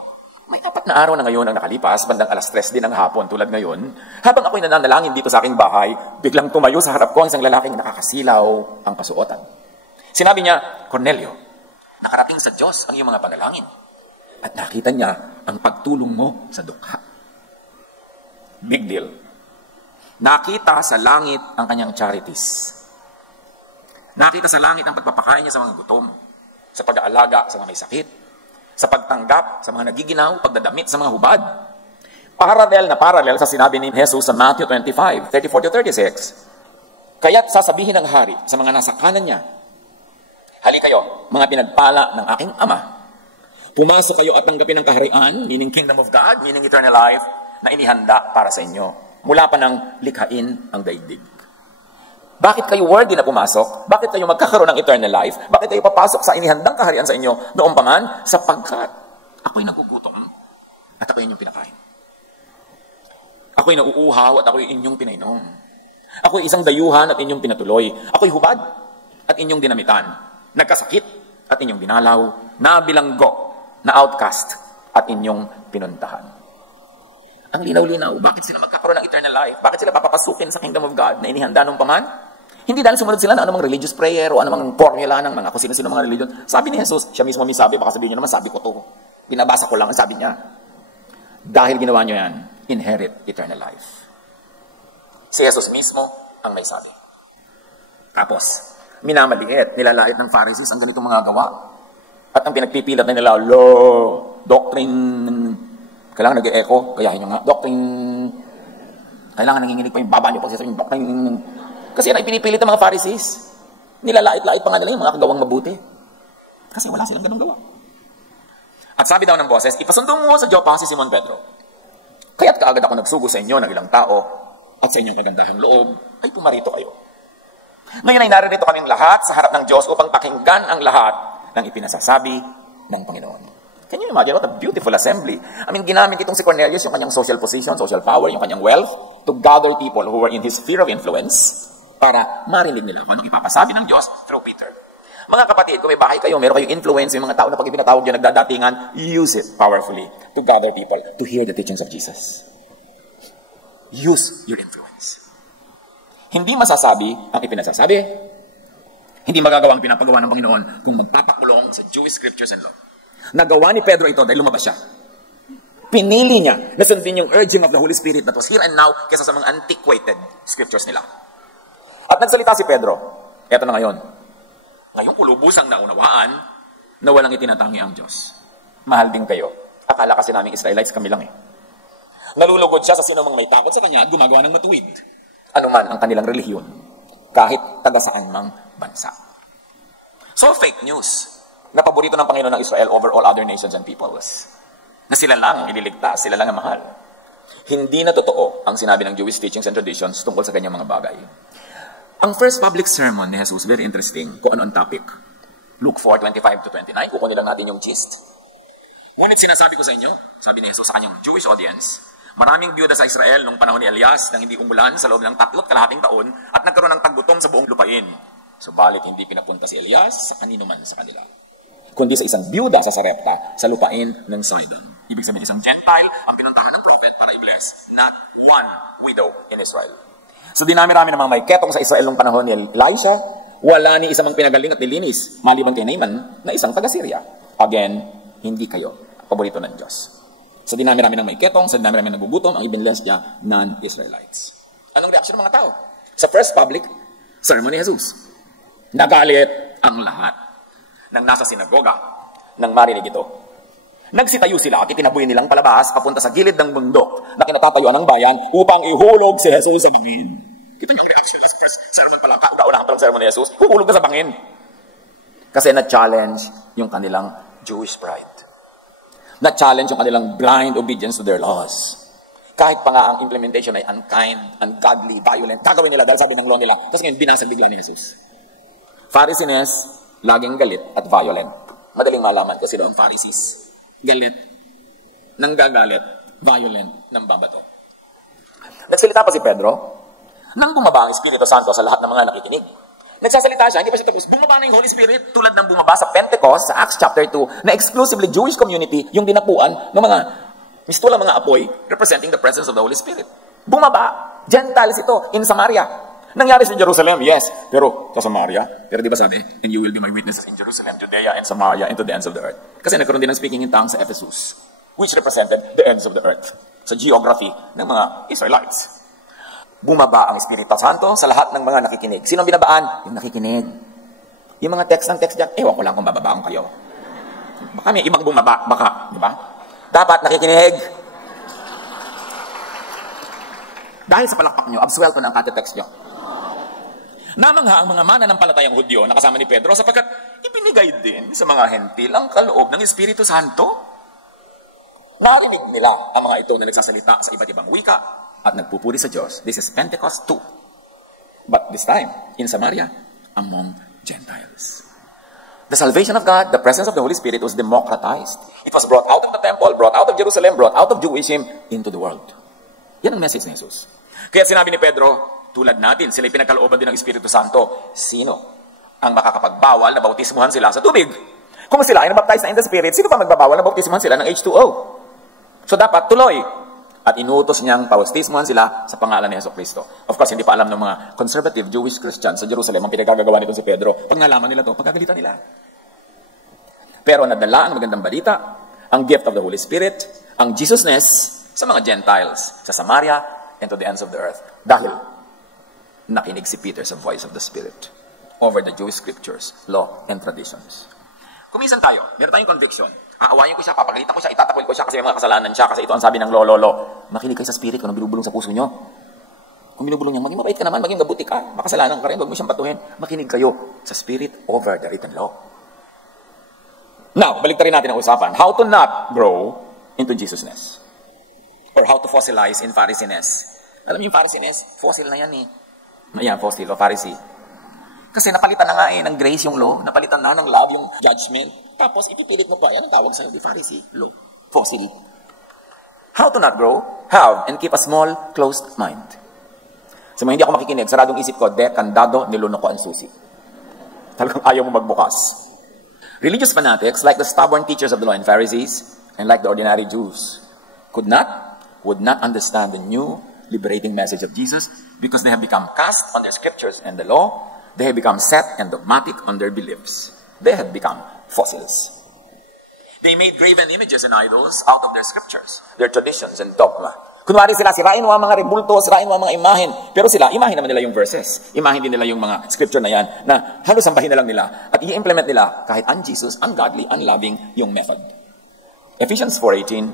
may 4 na araw na ngayon ang nakalipas, bandang 3:00 din ng hapon tulad ngayon, habang ako'y nananalangin dito sa aking bahay, biglang tumayo sa harap ko ang isang lalaking nakakasilaw ang pasuotan. Sinabi niya, Cornelio, nakarating sa Diyos ang iyong mga panalangin. At nakita niya ang pagtulong mo sa dukha. Big deal. Nakita sa langit ang kanyang charities. Nakita sa langit ang pagpapakain niya sa mga gutom, sa pag-aalaga sa mga may sakit, sa pagtanggap sa mga nagiginaw, pagdadamit sa mga hubad. Parallel sa sinabi ni Jesus sa Matthew 25:34-36. Kaya't sasabihin ng hari sa mga nasa kanan niya, hali kayo, mga pinagpala ng aking Ama. Pumasok kayo at tanggapin ang kaharian, meaning kingdom of God, meaning eternal life, na inihanda para sa inyo. Mula pa nang likhain ang daigdig. Bakit kayo worthy na pumasok? Bakit kayo magkakaroon ng eternal life? Bakit kayo papasok sa inihandang kaharian sa inyo noong paman? Sapagkat ako'y nagugutom at ako'y inyong pinakain. Ako'y nauuhaw at ako'y inyong pinainom. Ako'y isang dayuhan at inyong pinatuloy. Ako'y hubad at inyong dinamitan. Nagkasakit at inyong dinalaw. Nabilanggo na outcast at inyong pinuntahan. Ang linaw-linaw, bakit sila magkakaroon ng eternal life? Bakit sila papapasukin sa kingdom of God na inihanda nung paman? Hindi dahil sumunod sila ng anumang religious prayer o anumang formula ng mga kung sino-sino mga religion. Sabi ni Jesus, siya mismo may sabi, baka sabihin niyo naman, sabi ko to. Binabasa ko lang ang sabi niya. Dahil ginawa niyo yan, inherit eternal life. Si Jesus mismo ang may sabi. Tapos, minamaliit, nilalait ng Pharisees ang ganitong mga gawa. At ang pinagpipilat na nila, doctrine, kailangan nag-e-echo, kayahin nyo nga, doctrine, kailangan nanginginig pa yung baba nyo pag sasabihin, doctrine. Kasi yan ay pinipilit ng mga Pharisees. Nilalait-lait pa nga nila yung mga kagawang mabuti. Kasi wala silang ganung gawa. At sabi daw ng boses, ipasundo mo sa Joppa si Simon Pedro. Kaya't kaagad ako nagsugo sa inyo ng ilang tao at sa inyong kagandahang loob ay pumarito kayo. Ngayon ay naririto kaming lahat sa harap ng Diyos upang pakinggan ang lahat ng ipinasasabi ng Panginoon. Can you imagine what a beautiful assembly? I mean, ginamit itong si Cornelius, yung kanyang social position, social power, yung kanyang wealth, to gather people who were in his sphere of influence para marinig nila kung anong ipapasabi ng Diyos through Peter. Mga kapatid, kung may bahay kayo, meron kayong influence, yung mga tao na pag ipinatawag dyan nagdadatingan, use it powerfully to gather people to hear the teachings of Jesus. Use your influence. Hindi masasabi ang ipinasasabi. Hindi magagawa ang pinapagawa ng Panginoon kung magpapakulong sa Jewish scriptures and law. Nagawa ni Pedro ito dahil lumabas siya. Pinili niya na sundin yung urging of the Holy Spirit that was here and now kaysa sa mga antiquated scriptures nila. At nagsalita si Pedro. Eto na ngayon. Ngayong ulubusang naunawaan na walang itinatangi ang Diyos. Mahal din kayo. Akala kasi namin Israelites kami lang eh. Nalulugod siya sa sino mang may takot sa kanya at gumagawa ng matuwid. Ano man ang kanilang relihiyon. Kahit taga saan mang bansa. So fake news na paborito ng Panginoon ng Israel over all other nations and peoples. Na sila lang ililigtas, sila lang ang mahal. Hindi na totoo ang sinabi ng Jewish teachings and traditions tungkol sa kanyang mga bagay. Ang first public sermon ni Jesus, very interesting, kung ano ang topic. Luke 4:25-29, kukunin lang natin yung gist. Ngunit sinasabi ko sa inyo, sabi ni Jesus sa kanyang Jewish audience, maraming byuda sa Israel nung panahon ni Elias nang hindi umulan sa loob ng 3.5 taon at nagkaroon ng taggutom sa buong lupain. Subalit hindi pinapunta si Elias sa kanino man sa kanila, kundi sa isang byuda sa Sarepta sa lupain ng Sidon. Ibig sabihin isang Gentile ang pinuntahan ng prophet para i-bless, not one widow in Israel. So dinami-rami ng mga may ketong sa Israel nung panahon ni Elisha, wala ni isang pinagaling at nilinis, maliban kay Naaman na isang taga-Syria. Again, hindi kayo paborito ng Diyos. Sa dinami-rami ng may ketong, sa dinami-rami ng nagugutom, ang ibinless niya, non-Israelites. Anong reaksyon ng mga tao? Sa first public sermon ni Jesus, nagalit ang lahat ng nasa sinagoga nang marinig ito. Nagsitayo sila at itinaboy nilang palabas papunta sa gilid ng bundok na kinatatayuan ng bayan upang ihulog si Jesus sa bangin. Kita niyo ang reaksyon sa first sermon pala. Kauna ang sermon ni Jesus, huhulog ka sa bangin. Kasi na-challenge yung kanilang Jewish pride. Na-challenge yung kanilang blind obedience to their laws. Kahit pa nga ang implementation ay unkind, ungodly, violent, gagawin nila dahil sabi ng law nila. Tapos ngayon binasag bigla ni Jesus. Pharisees, laging galit at violent. Madaling malaman kung sino ang Pharisees. Galit, nanggagalit, violent, nang babato. Nagsalita pa si Pedro, nang bumaba ang Espiritu Santo sa lahat ng mga nakikinig. Nagsasalita siya, hindi pa siya tapos. Bumaba na yung Holy Spirit tulad ng bumaba sa Pentecost, sa Acts chapter 2, na exclusively Jewish community, yung dinapuan ng mga mistulang mga apoy representing the presence of the Holy Spirit. Bumaba. Gentiles ito in Samaria. Nangyari sa Jerusalem, yes. Pero sa Samaria, pero di ba sabi, and you will be my witnesses in Jerusalem, Judea, and Samaria, and to the ends of the earth. Kasi nagkaroon din ng speaking in tongues sa Ephesus, which represented the ends of the earth. Sa geography ng mga Israelites. Bumaba ang Espiritu Santo sa lahat ng mga nakikinig. Sino ang binabaan? Yung nakikinig. Yung mga text dyan, ewan ko lang kung bababaan kayo. Baka may ibang bumaba, baka, di ba? Dapat nakikinig. Dahil sa palakpak nyo, absuelto na ang kate-text nyo. Namangha ang mga mananampalatayang Hudyo na kasama ni Pedro sapagkat ibinigay din sa mga hentil ang kaloob ng Espiritu Santo. Narinig nila ang mga ito na nagsasalita sa iba't ibang wika at nagpupuri sa Diyos. This is Pentecost 2. but this time, in Samaria, among Gentiles. The salvation of God, the presence of the Holy Spirit was democratized. It was brought out of the temple, brought out of Jerusalem, brought out of Jewism into the world. Yan ang message ni Jesus. Kaya sinabi ni Pedro, tulad natin, sila pinagkalooban din ng Espiritu Santo. Sino ang makakapagbawal na bautismuhan sila sa tubig? Kung sila ay nabaptize na in the Spirit, sino pa magbabawal na bautismuhan sila ng H2O? So dapat tuloy. At inutos niyang bautismuhan sila sa pangalan ni Jesucristo. Of course, hindi pa alam ng mga conservative Jewish Christians sa Jerusalem ang pinagagagawa nito si Pedro. Pag nalaman nila ito, pagkagalitan nila. Pero nadala ang magandang balita, ang gift of the Holy Spirit, ang Jesusness sa mga Gentiles, sa Samaria, and to the ends of the earth. Dahil nakinig si Peter sa voice of the Spirit over the Jewish scriptures, law, and traditions. Kuminsan tayo, meron tayong conviction. Aawayin ko siya, papagalitan ko siya, itatapol ko siya kasi may mga kasalanan siya, kasi ito ang sabi ng lolo. Makinig kayo sa Spirit kung binubulong sa puso nyo. Kung binubulong niya, maging mabait ka naman, maging mabuti ka, makasalanan ka rin, wag mo siyang batuhin. Makinig kayo sa Spirit over the written law. Now, balik rin natin ang usapan. How to not grow into Jesusness. Or how to fossilize in Pharisiness. Alam niyo yung Pharisiness, fossil na yan eh. Ayan, fossil o Pharisee. Kasi napalitan na nga eh ng grace yung law, napalitan na ng love yung judgment. Tapos ipipilit mo pa, yan ang tawag sa Pharisee, law, fossil. How to not grow? Have and keep a small, closed mind. Sa mga hindi ako makikinig, saradong isip ko, kandado, nilunok ko ang susi. Talagang ayaw mo magbukas. Religious fanatics, like the stubborn teachers of the law and Pharisees, and like the ordinary Jews, would not understand the new, liberating message of Jesus because they have become cast on their scriptures and the law. They have become set and dogmatic on their beliefs. They have become fossils. They made graven images and idols out of their scriptures, their traditions and dogma. Kunwari sila, sirain mo ang mga rebulto, sirain mo ang mga imahen. Pero sila, imahin naman nila yung verses. Imahin din nila yung mga scripture na yan, na halos sambahin na lang nila. At i-implement nila kahit un-Jesus, ungodly, unloving yung method. Ephesians 4:18,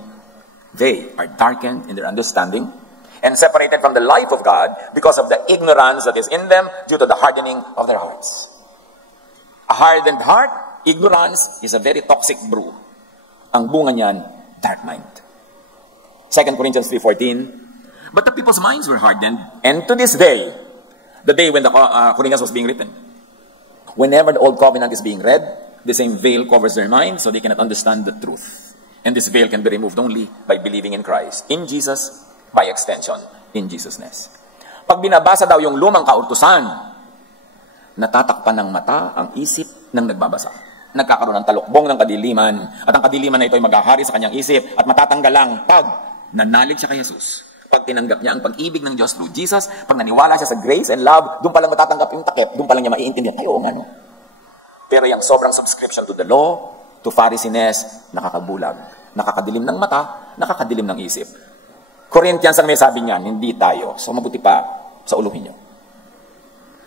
they are darkened in their understanding and separated from the life of God because of the ignorance that is in them due to the hardening of their hearts. A hardened heart, ignorance, is a very toxic brew. Ang bunga niyan, dark mind. 2 Corinthians 3:14, but the people's minds were hardened, and to this day, the day when the Corinthians was being written, whenever the Old Covenant is being read, the same veil covers their minds so they cannot understand the truth. And this veil can be removed only by believing in Christ, in Jesus, by extension, in Jesusness. Pag binabasa daw yung lumang kautusan, natatakpan ng mata ang isip ng nagbabasa. Nagkakaroon ng talukbong ng kadiliman, at ang kadiliman na ito ay maghahari sa kanyang isip at matatanggal lang pag nanalig siya kay Jesus. Pag tinanggap niya ang pag-ibig ng Diyos through Jesus, pag naniwala siya sa grace and love, doon pa lang matatanggap yung takip, doon pa lang niya maiintindihan. Ay, oo nga no. Pero yung sobrang subscription to the law, to Pharisiness, nakakabulag, nakakadilim ng mata, nakakadilim ng isip. Corinthians ang may sabi niyan, hindi tayo. So mabuti pa sa uluhin niyo.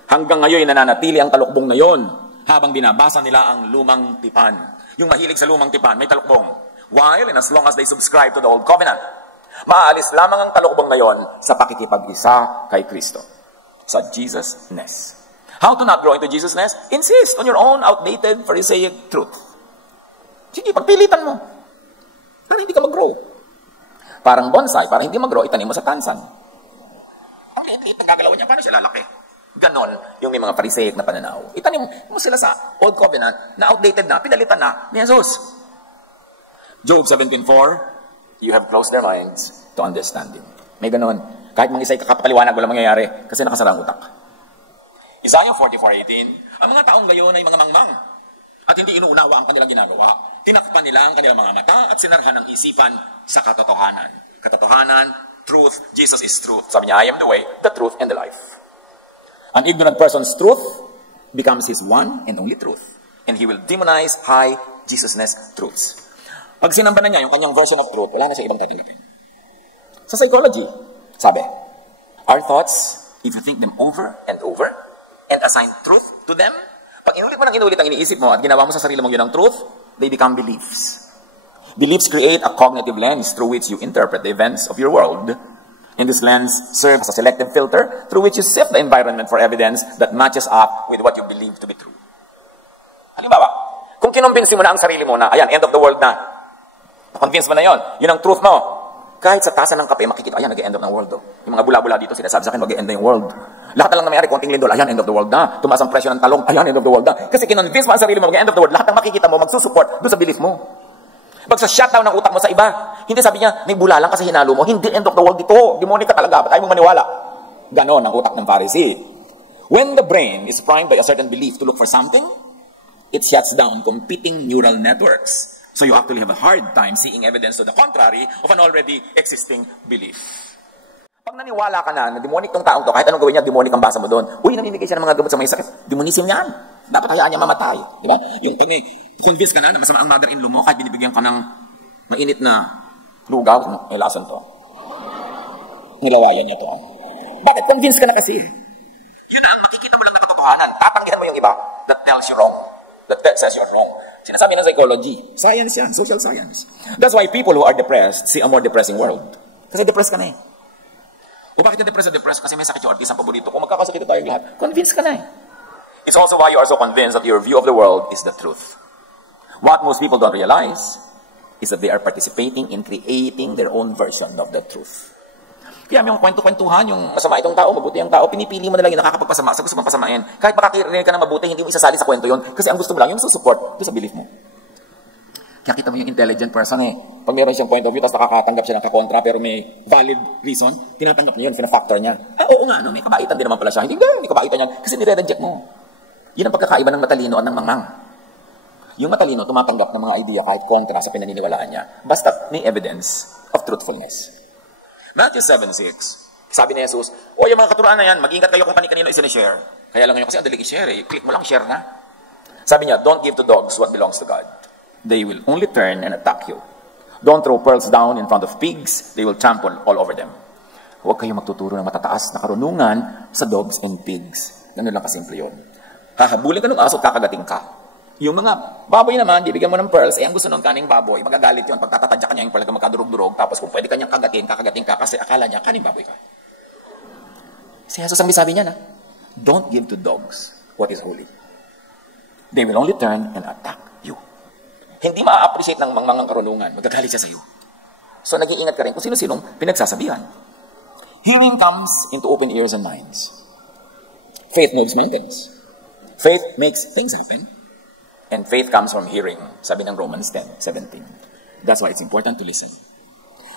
Hanggang ngayon, nananatili ang talukbong na yon habang binabasa nila ang lumang tipan. Yung mahilig sa lumang tipan, may talukbong. While and as long as they subscribe to the Old Covenant, maaalis lamang ang talukbong na yon sa pakikipag-isa kay Kristo. Sa Jesusness. How to not grow into Jesusness? Insist on your own outdated Pharisaic truth. Sige, pagpilitan mo. Para hindi ka mag-grow. Parang bonsai, para hindi mag-grow, itanim mo sa tansan. Ang liit-liit na gagalaw niya, paano siya lalaki? Ganon yung may mga Pharisaic na pananaw. Itanim mo sila sa Old Covenant na outdated na, pinalitan na ni Jesus. Job 17:4, you have closed their minds to understanding. May ganon. Kahit mga isa'y kakapaliwanag, walang mangyayari kasi nakasarang utak. Isaiah 44:18, ang mga taong gayon ay mga mangmang at hindi inuunawa ang kanilang ginagawa. Tinakpan nila ang kanilang mga mata at sinarhan ang isipan sa katotohanan. Katotohanan, truth, Jesus is truth. Sabi niya, I am the way, the truth, and the life. An ignorant person's truth becomes his one and only truth. And he will demonize high Jesusness truths. Pag sinamba na niya yung kanyang version of truth, wala na siya ibang tatanggapin. Sa psychology, sabi, our thoughts, if you think them over and over, and assign truth to them, pag inulit mo ng inulit ang iniisip mo at ginawa mo sa sarili mong yun ang truth, they become beliefs. Beliefs create a cognitive lens through which you interpret the events of your world. And this lens serves as a selective filter through which you sift the environment for evidence that matches up with what you believe to be true. Halimbawa, kung kinumbinsi mo na ang sarili mo na, ayan, end of the world na. Na-convince mo na yon, yun ang truth mo. Kahit sa tasa ng kape, makikita, ayan, nag-end of ng world. Yung mga bula-bula dito, sinasabi sa akin, mag-end na yung world. Lahat na lang nangyari, konting lindol, ayan, end of the world na. Tumaas ang presyo ng talong, ayan, end of the world na. Kasi kinonvince mo ang sarili mo, mag-end of the world. Lahat ng makikita mo, magsusupport doon sa belief mo. Pag sa shutdown ng utak mo sa iba, hindi sabi niya, may bula lang kasi hinalo mo. Hindi end of the world dito. Demonic ka talaga, ba't ayaw mong maniwala? Ganon ang utak ng Pharisee. When the brain is primed by a certain belief to look for something, it shuts down competing neural networks. So you actually have a hard time seeing evidence to the contrary of an already existing belief. Pag naniwala ka na demonic tong taong to, kahit anong gawin niya, demonic ang basa mo doon. Uy, namimigay siya ng mga gamot sa may sakit. Demonism yan. Dapat hayaan niya mamatay. Di ba? Yung pag may convince ka na masama ang mother-in-law mo, kahit binibigyan ka ng mainit na lugaw, may lason to. Nilawayan niya to. Bakit? Convince ka na kasi. Yun ang makikita mo lang na katotohanan. Tatanggihan mo yung iba that tells you wrong. That says you're wrong. Sinasabi ng psychology. Science yan. Social science. That's why people who are depressed see a more depressing world. Kasi depressed ka na eh. O bakit na depressed? Kasi may sakit yung artist ang paborito. Kung magkakasakit tayong lahat, convinced ka na eh. It's also why you are so convinced that your view of the world is the truth. What most people don't realize is that they are participating in creating their own version of the truth. Kaya may yung kwento-kwentuhan, yung masama itong tao, mabuti ang tao, pinipili mo na lang yung nakakapagpasama sa gusto mong pasamain. Kahit makakirinig ka ng mabuti, hindi mo isasali sa kwento yun. Kasi ang gusto mo lang, yung support doon sa belief mo. Kaya kita mo yung intelligent person eh. Pag meron siyang point of view, tapos nakakatanggap siya ng kakontra, pero may valid reason, tinatanggap niya yun, pinafactor niya. Oo nga, no, may kabaitan din naman pala siya. Hindi kabaitan yan, kasi nire-reject mo. Yun ang pagkakaiba ng matalino at ng mangmang. Yung matalino, tumatanggap ng mga idea kahit kontra sa pinaniniwalaan niya. Basta may evidence of truthfulness. Matthew 7:6, sabi ni Jesus, o yung mga katuruan na yan, mag-ingat kayo kung kanino isinishare. Kaya lang ngayon kasi ang daling i-share eh. Click mo lang, share na. Sabi niya, don't give to dogs what belongs to God. They will only turn and attack you. Don't throw pearls down in front of pigs. They will trample all over them. Huwag kayo magtuturo ng matataas na karunungan sa dogs and pigs. Ganun lang kasimple yun. Hahabulin ka ng aso at kakagating ka. Yung mga baboy naman, bibigyan mo ng pearls, ang gusto ng kaning baboy, magagalit yun. Pag tatatadya ka niya, yung palaga magkadurog-durog, tapos kung pwede ka niyang kakagating ka, kasi akala niya, kaning baboy ka. Si Jesus ang sabi niya na, don't give to dogs what is holy. They will only turn and attack you. Hindi ma-appreciate ng mga karunungan, magagalit siya sa iyo. So nag-iingat ka rin kung sino-sinong pinagsasabihan. Hearing comes into open ears and minds. Faith moves mountains. Faith makes things happen. And faith comes from hearing, sabi ng Romans 10:17. That's why it's important to listen.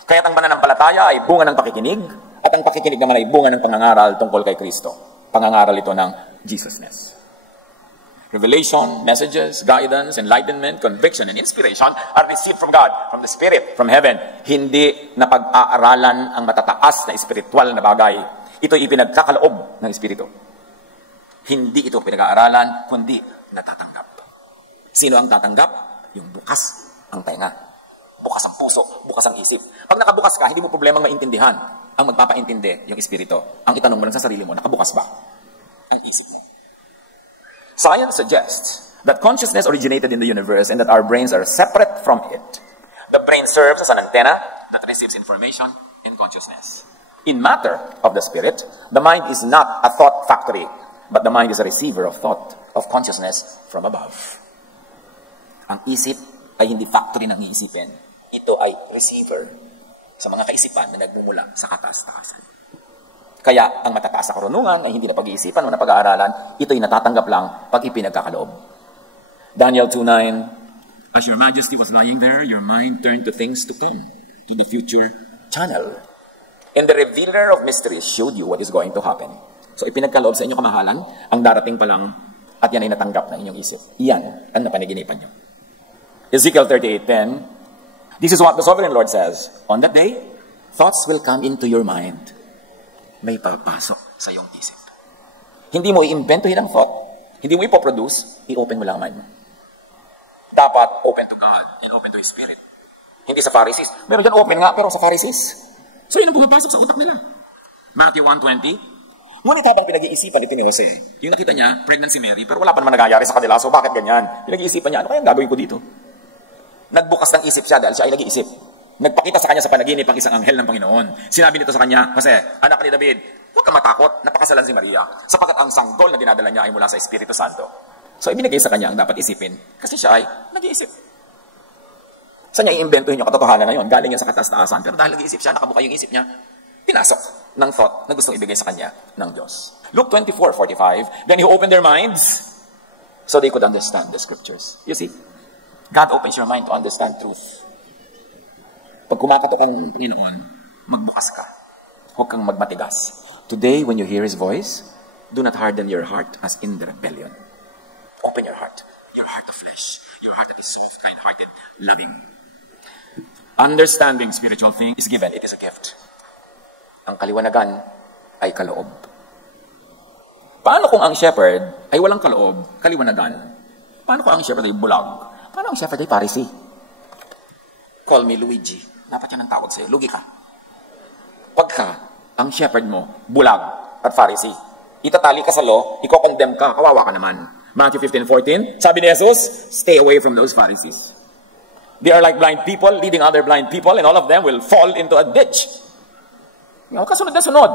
Kaya't ang pananampalataya ay bunga ng pakikinig, at ang pakikinig naman ay bunga ng pangangaral tungkol kay Kristo. Pangangaral ito ng Jesusness. Revelation, messages, guidance, enlightenment, conviction, and inspiration are received from God, from the Spirit, from heaven. Hindi na pag-aaralan ang matataas na espiritual na bagay. Ito'y ipinagkakaloob ng Espiritu. Hindi ito pinag-aaralan, kundi natatanggap. Sino ang tatanggap? Yung bukas ang tenga. Bukas ang puso, bukas ang isip. Pag nakabukas ka, hindi mo problemang maintindihan. Ang magpapaintindi, yung Espiritu. Ang itanong mo lang sa sarili mo, nakabukas ba ang isip mo? Science suggests that consciousness originated in the universe and that our brains are separate from it. The brain serves as an antenna that receives information in consciousness. In matter of the spirit, the mind is not a thought factory, but the mind is a receiver of thought, of consciousness from above. Ang isip ay hindi factory ng iisipin. Ito ay receiver sa mga kaisipan na nagmumula sa kataas-taasan. Kaya ang matataas na karunungan ay hindi na pag-iisipan o na pag-aaralan, ito'y natatanggap lang pag ipinagkakaloob. Daniel 2:9, as your majesty was lying there, your mind turned to things to come, to the future channel. And the revealer of mysteries showed you what is going to happen. So ipinagkaloob sa inyo kamahalan, ang darating pa lang, at yan ay natanggap ng inyong isip. Iyan ang napanaginipan nyo. Ezekiel 38:10, this is what the sovereign Lord says, on that day, thoughts will come into your mind. May papasok sa iyong isip. Hindi mo i-inventohin ang thought. Hindi mo ipoproduce, i-open mo lang mind mo. Dapat open to God and open to His Spirit. Hindi sa Pharisees. Meron dyan open nga, pero sa Pharisees. So yun ang pumapasok sa utak nila. Matthew 1:20, ngunit habang pinag-iisipan ito ni Jose, yung nakita niya, pregnant si Mary, pero wala pa naman nangyayari sa kanila, so bakit ganyan? Pinag-iisipan niya, ano kaya gagawin ko dito? Nagbukas ng isip siya dahil siya ay nag-iisip. Nagpakita sa kanya sa panaginip ang isang anghel ng Panginoon. Sinabi nito sa kanya, Jose, anak ni David, huwag kang matakot, napakasalan si Maria, sapagkat ang sanggol na dinadala niya ay mula sa Espiritu Santo. So ibinigay sa kanya ang dapat isipin, kasi siya ay nag-iisip. Saan niya i-imbentohin yung katotohanan na yun? Galing yan sa kataas-taasan. Pero dahil nag-iisip siya, nakabuka yung isip niya, pinasok ng thought na gustong ibigay sa kanya ng Diyos. Luke 24:45, then He opened their minds so they could understand the scriptures. You see, God opens your mind to understand truth. Pag kumakatok ang Panginoon, magbukas ka. Huwag kang magmatigas. Today, when you hear His voice, do not harden your heart as in the rebellion. Open your heart of flesh, your heart that is soft, kind-hearted, loving. Understanding spiritual things is given. It is a gift. Ang kaliwanagan ay kaloob. Paano kung ang shepherd ay walang kaloob, kaliwanagan? Paano kung ang shepherd ay bulag? Paano ang shepherd ay Pharisee? Call me Luigi. Dapat yan ang tawag sa'yo. Lugi ka. Pagka ang shepherd mo, bulag at Pharisee, itatali ka sa law, iko-condemn ka, kawawa ka naman. Matthew 15:14, sabi ni Jesus, stay away from those Pharisees. They are like blind people leading other blind people, and all of them will fall into a ditch. Kasunod na sunod.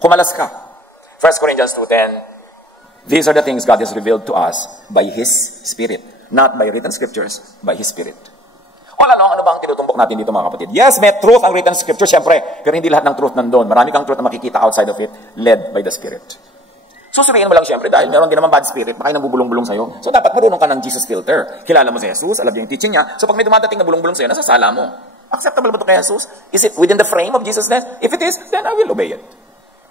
Kumalas ka. 1 Corinthians 2:10, these are the things God has revealed to us by His Spirit. Not by written scriptures, by His Spirit. All along, ano ba ang tinutumbok natin dito mga kapatid? Yes, may truth ang written scripture, syempre. Pero hindi lahat ng truth nandun. Marami kang truth na makikita outside of it, led by the Spirit. Susuriin mo lang syempre dahil meron din naman bad spirit, baka yung nabubulong-bulong sa'yo. So dapat marunong ka ng Jesus filter. Kilala mo si Jesus, alam yung teaching niya. So pag may dumadating na bulong-bulong sa'yo, nasasala mo. Acceptable ba ito kay Jesus? Is it within the frame of Jesusness? If it is, then I will obey it.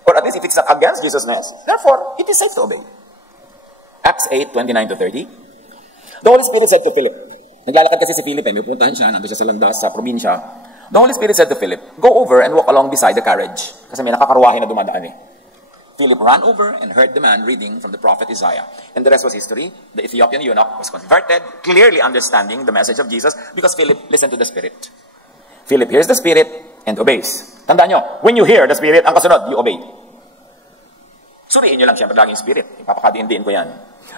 Or at least if it's not against Jesusness, therefore, it is safe to obey. Acts 8:29-30. The Holy Spirit said to Philip, naglalakad kasi si Philip, may pupuntahan siya, nandun siya sa landas, sa probinsya. The Holy Spirit said to Philip, go over and walk along beside the carriage. Kasi may nakakaruwahe na dumadaan eh. Philip ran over and heard the man reading from the prophet Isaiah. And the rest was history. The Ethiopian eunuch was converted, clearly understanding the message of Jesus because Philip listened to the Spirit. Philip hears the Spirit and obeys. Tandaan nyo, when you hear the Spirit, ang kasunod, you obey. Suriin nyo lang siyempre laging Spirit. Ipapakadiin-diin ko yan.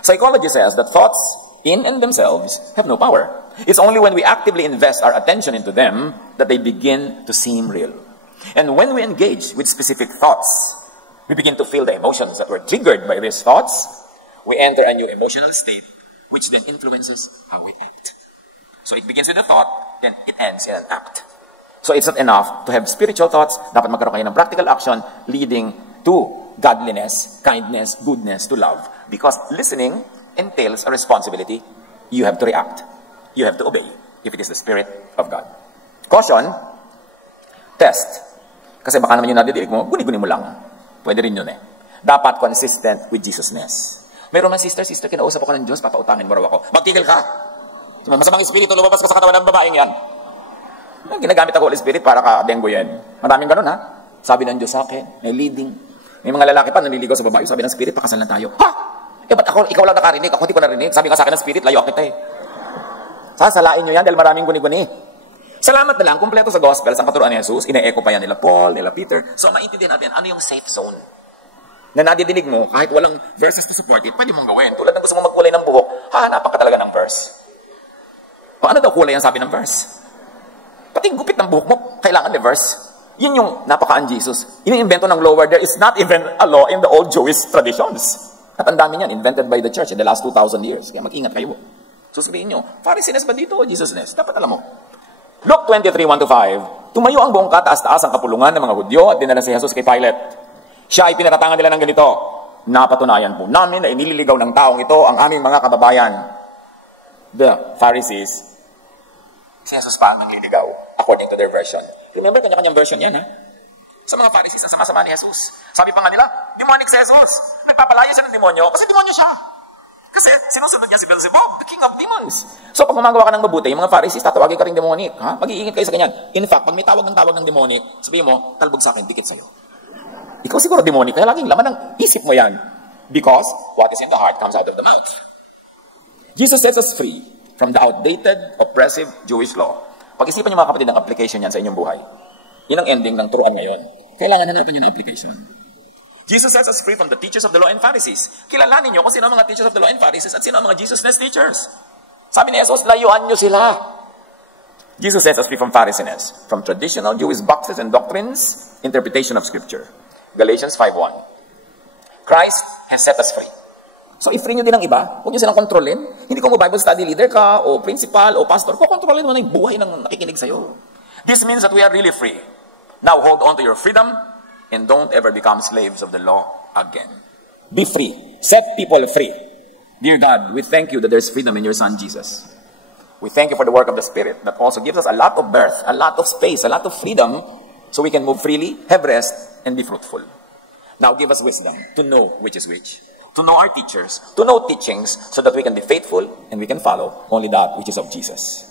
Psychology says that thoughts in and themselves have no power. It's only when we actively invest our attention into them that they begin to seem real. And when we engage with specific thoughts, we begin to feel the emotions that were triggered by these thoughts. We enter a new emotional state, which then influences how we act. So it begins with a thought, then it ends in an act. So it's not enough to have spiritual thoughts. Dapat magkaroon kayo ng practical action leading to godliness, kindness, goodness, to love. Because listening entails a responsibility. You have to react. You have to obey if it is the Spirit of God. Caution, test. Kasi baka naman yung nadidinig mo, guni-guni mo lang. Pwede rin yun eh. Dapat consistent with Jesusness. Mayroon man sister, kinausap ako ng Diyos, papautangin mo raw ako. Magtigil ka! Masamang espiritu, lumabas ka sa katawan ng babaeng yan. Ginagamit ako Holy Spirit para ka-denggoyen. Maraming ganun ha. Sabi ng Diyos sa akin, may leading. May mga lalaki pa naliligaw sa babae. Sabi ng Spirit, pakasal na tayo. Ha? Eh ba't ako, ikaw lang nakarinig, ako hindi ko narinig. Sabi ka sa akin ng Spirit, layo kita eh. Sasalain nyo yan dahil maraming guni-guni. Salamat na lang, kumpleto sa gospel, sa katuruan ni Jesus, ine-echo pa yan nila Paul, nila Peter. So, maintindihan natin, ano yung safe zone? Na nadidinig mo, kahit walang verses to support it, pwede mong gawin. Tulad ng gusto mong magkulay ng buhok, hahanapan ka talaga ng verse. O ano daw kulay ang sabi ng verse? Pati gupit ng buhok mo, kailangan may verse. Yun yung napakaan Jesus. Ini-invento ng lower, there is not even a law in the old Jewish traditions. At ang dami niyan, invented by the church in the last 2,000 years. Kaya mag-ingat kayo. So sabihin nyo, Pharisees ba dito o Jesusness? Dapat alam mo. Luke 23:1-5, tumayo ang buong kataas-taas ang kapulungan ng mga Hudyo at dinala si Jesus kay Pilate. Siya ay pinaratangan nila ng ganito, napatunayan po namin na inililigaw ng taong ito ang aming mga kababayan. The Pharisees, si Jesus pa ang nangliligaw, according to their version. Remember, kanya-kanyang version yan, ha? Sa mga Pharisees, sa sama-sama ni Jesus. Sabi pa nga nila, demonic si Jesus. Nagpapalaya siya ng demonyo kasi demonyo siya. Kasi sinusunod niya si Beelzebub, the king of demons. So pag gumagawa ka ng mabuti, yung mga Pharisees, tatawagin ka rin demonic. Ha? Mag-iingit kayo sa ganyan. In fact, pag may tawag ng demonic, sabihin mo, talbog sa akin, dikit sa'yo. Ikaw siguro demonic, kaya laging laman ng isip mo yan. Because what is in the heart comes out of the mouth. Jesus sets us free from the outdated, oppressive Jewish law. Pag-isipan niyo mga kapatid ng application yan sa inyong buhay. Yun ang ending ng turuan ngayon. Kailangan hanapin niyo ng application. Jesus sets us free from the teachers of the law and Pharisees. Kilalanin niyo kung sino ang mga teachers of the law and Pharisees at sino ang mga Jesusness teachers. Sabi ni Jesus, layuan niyo sila. Jesus sets us free from Pharisees, from traditional Jewish boxes and doctrines, interpretation of Scripture. Galatians 5:1. Christ has set us free So, i-free nyo din ang iba. Huwag nyo silang kontrolin. Hindi ko mo Bible study leader ka, o principal, o pastor. Kukontrolin mo na yung buhay ng nakikinig sa'yo. This means that we are really free. Now, hold on to your freedom, and don't ever become slaves of the law again. Be free. Set people free. Dear God, we thank you that there's freedom in your Son, Jesus. We thank you for the work of the Spirit that also gives us a lot of birth, a lot of space, a lot of freedom, so we can move freely, have rest, and be fruitful. Now, give us wisdom to know which is which. To know our teachers, to know teachings, so that we can be faithful and we can follow only that which is of Jesus.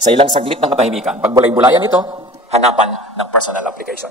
Sa ilang saglit ng katahimikan, pag bulay-bulayan ito, hanapan ng personal application.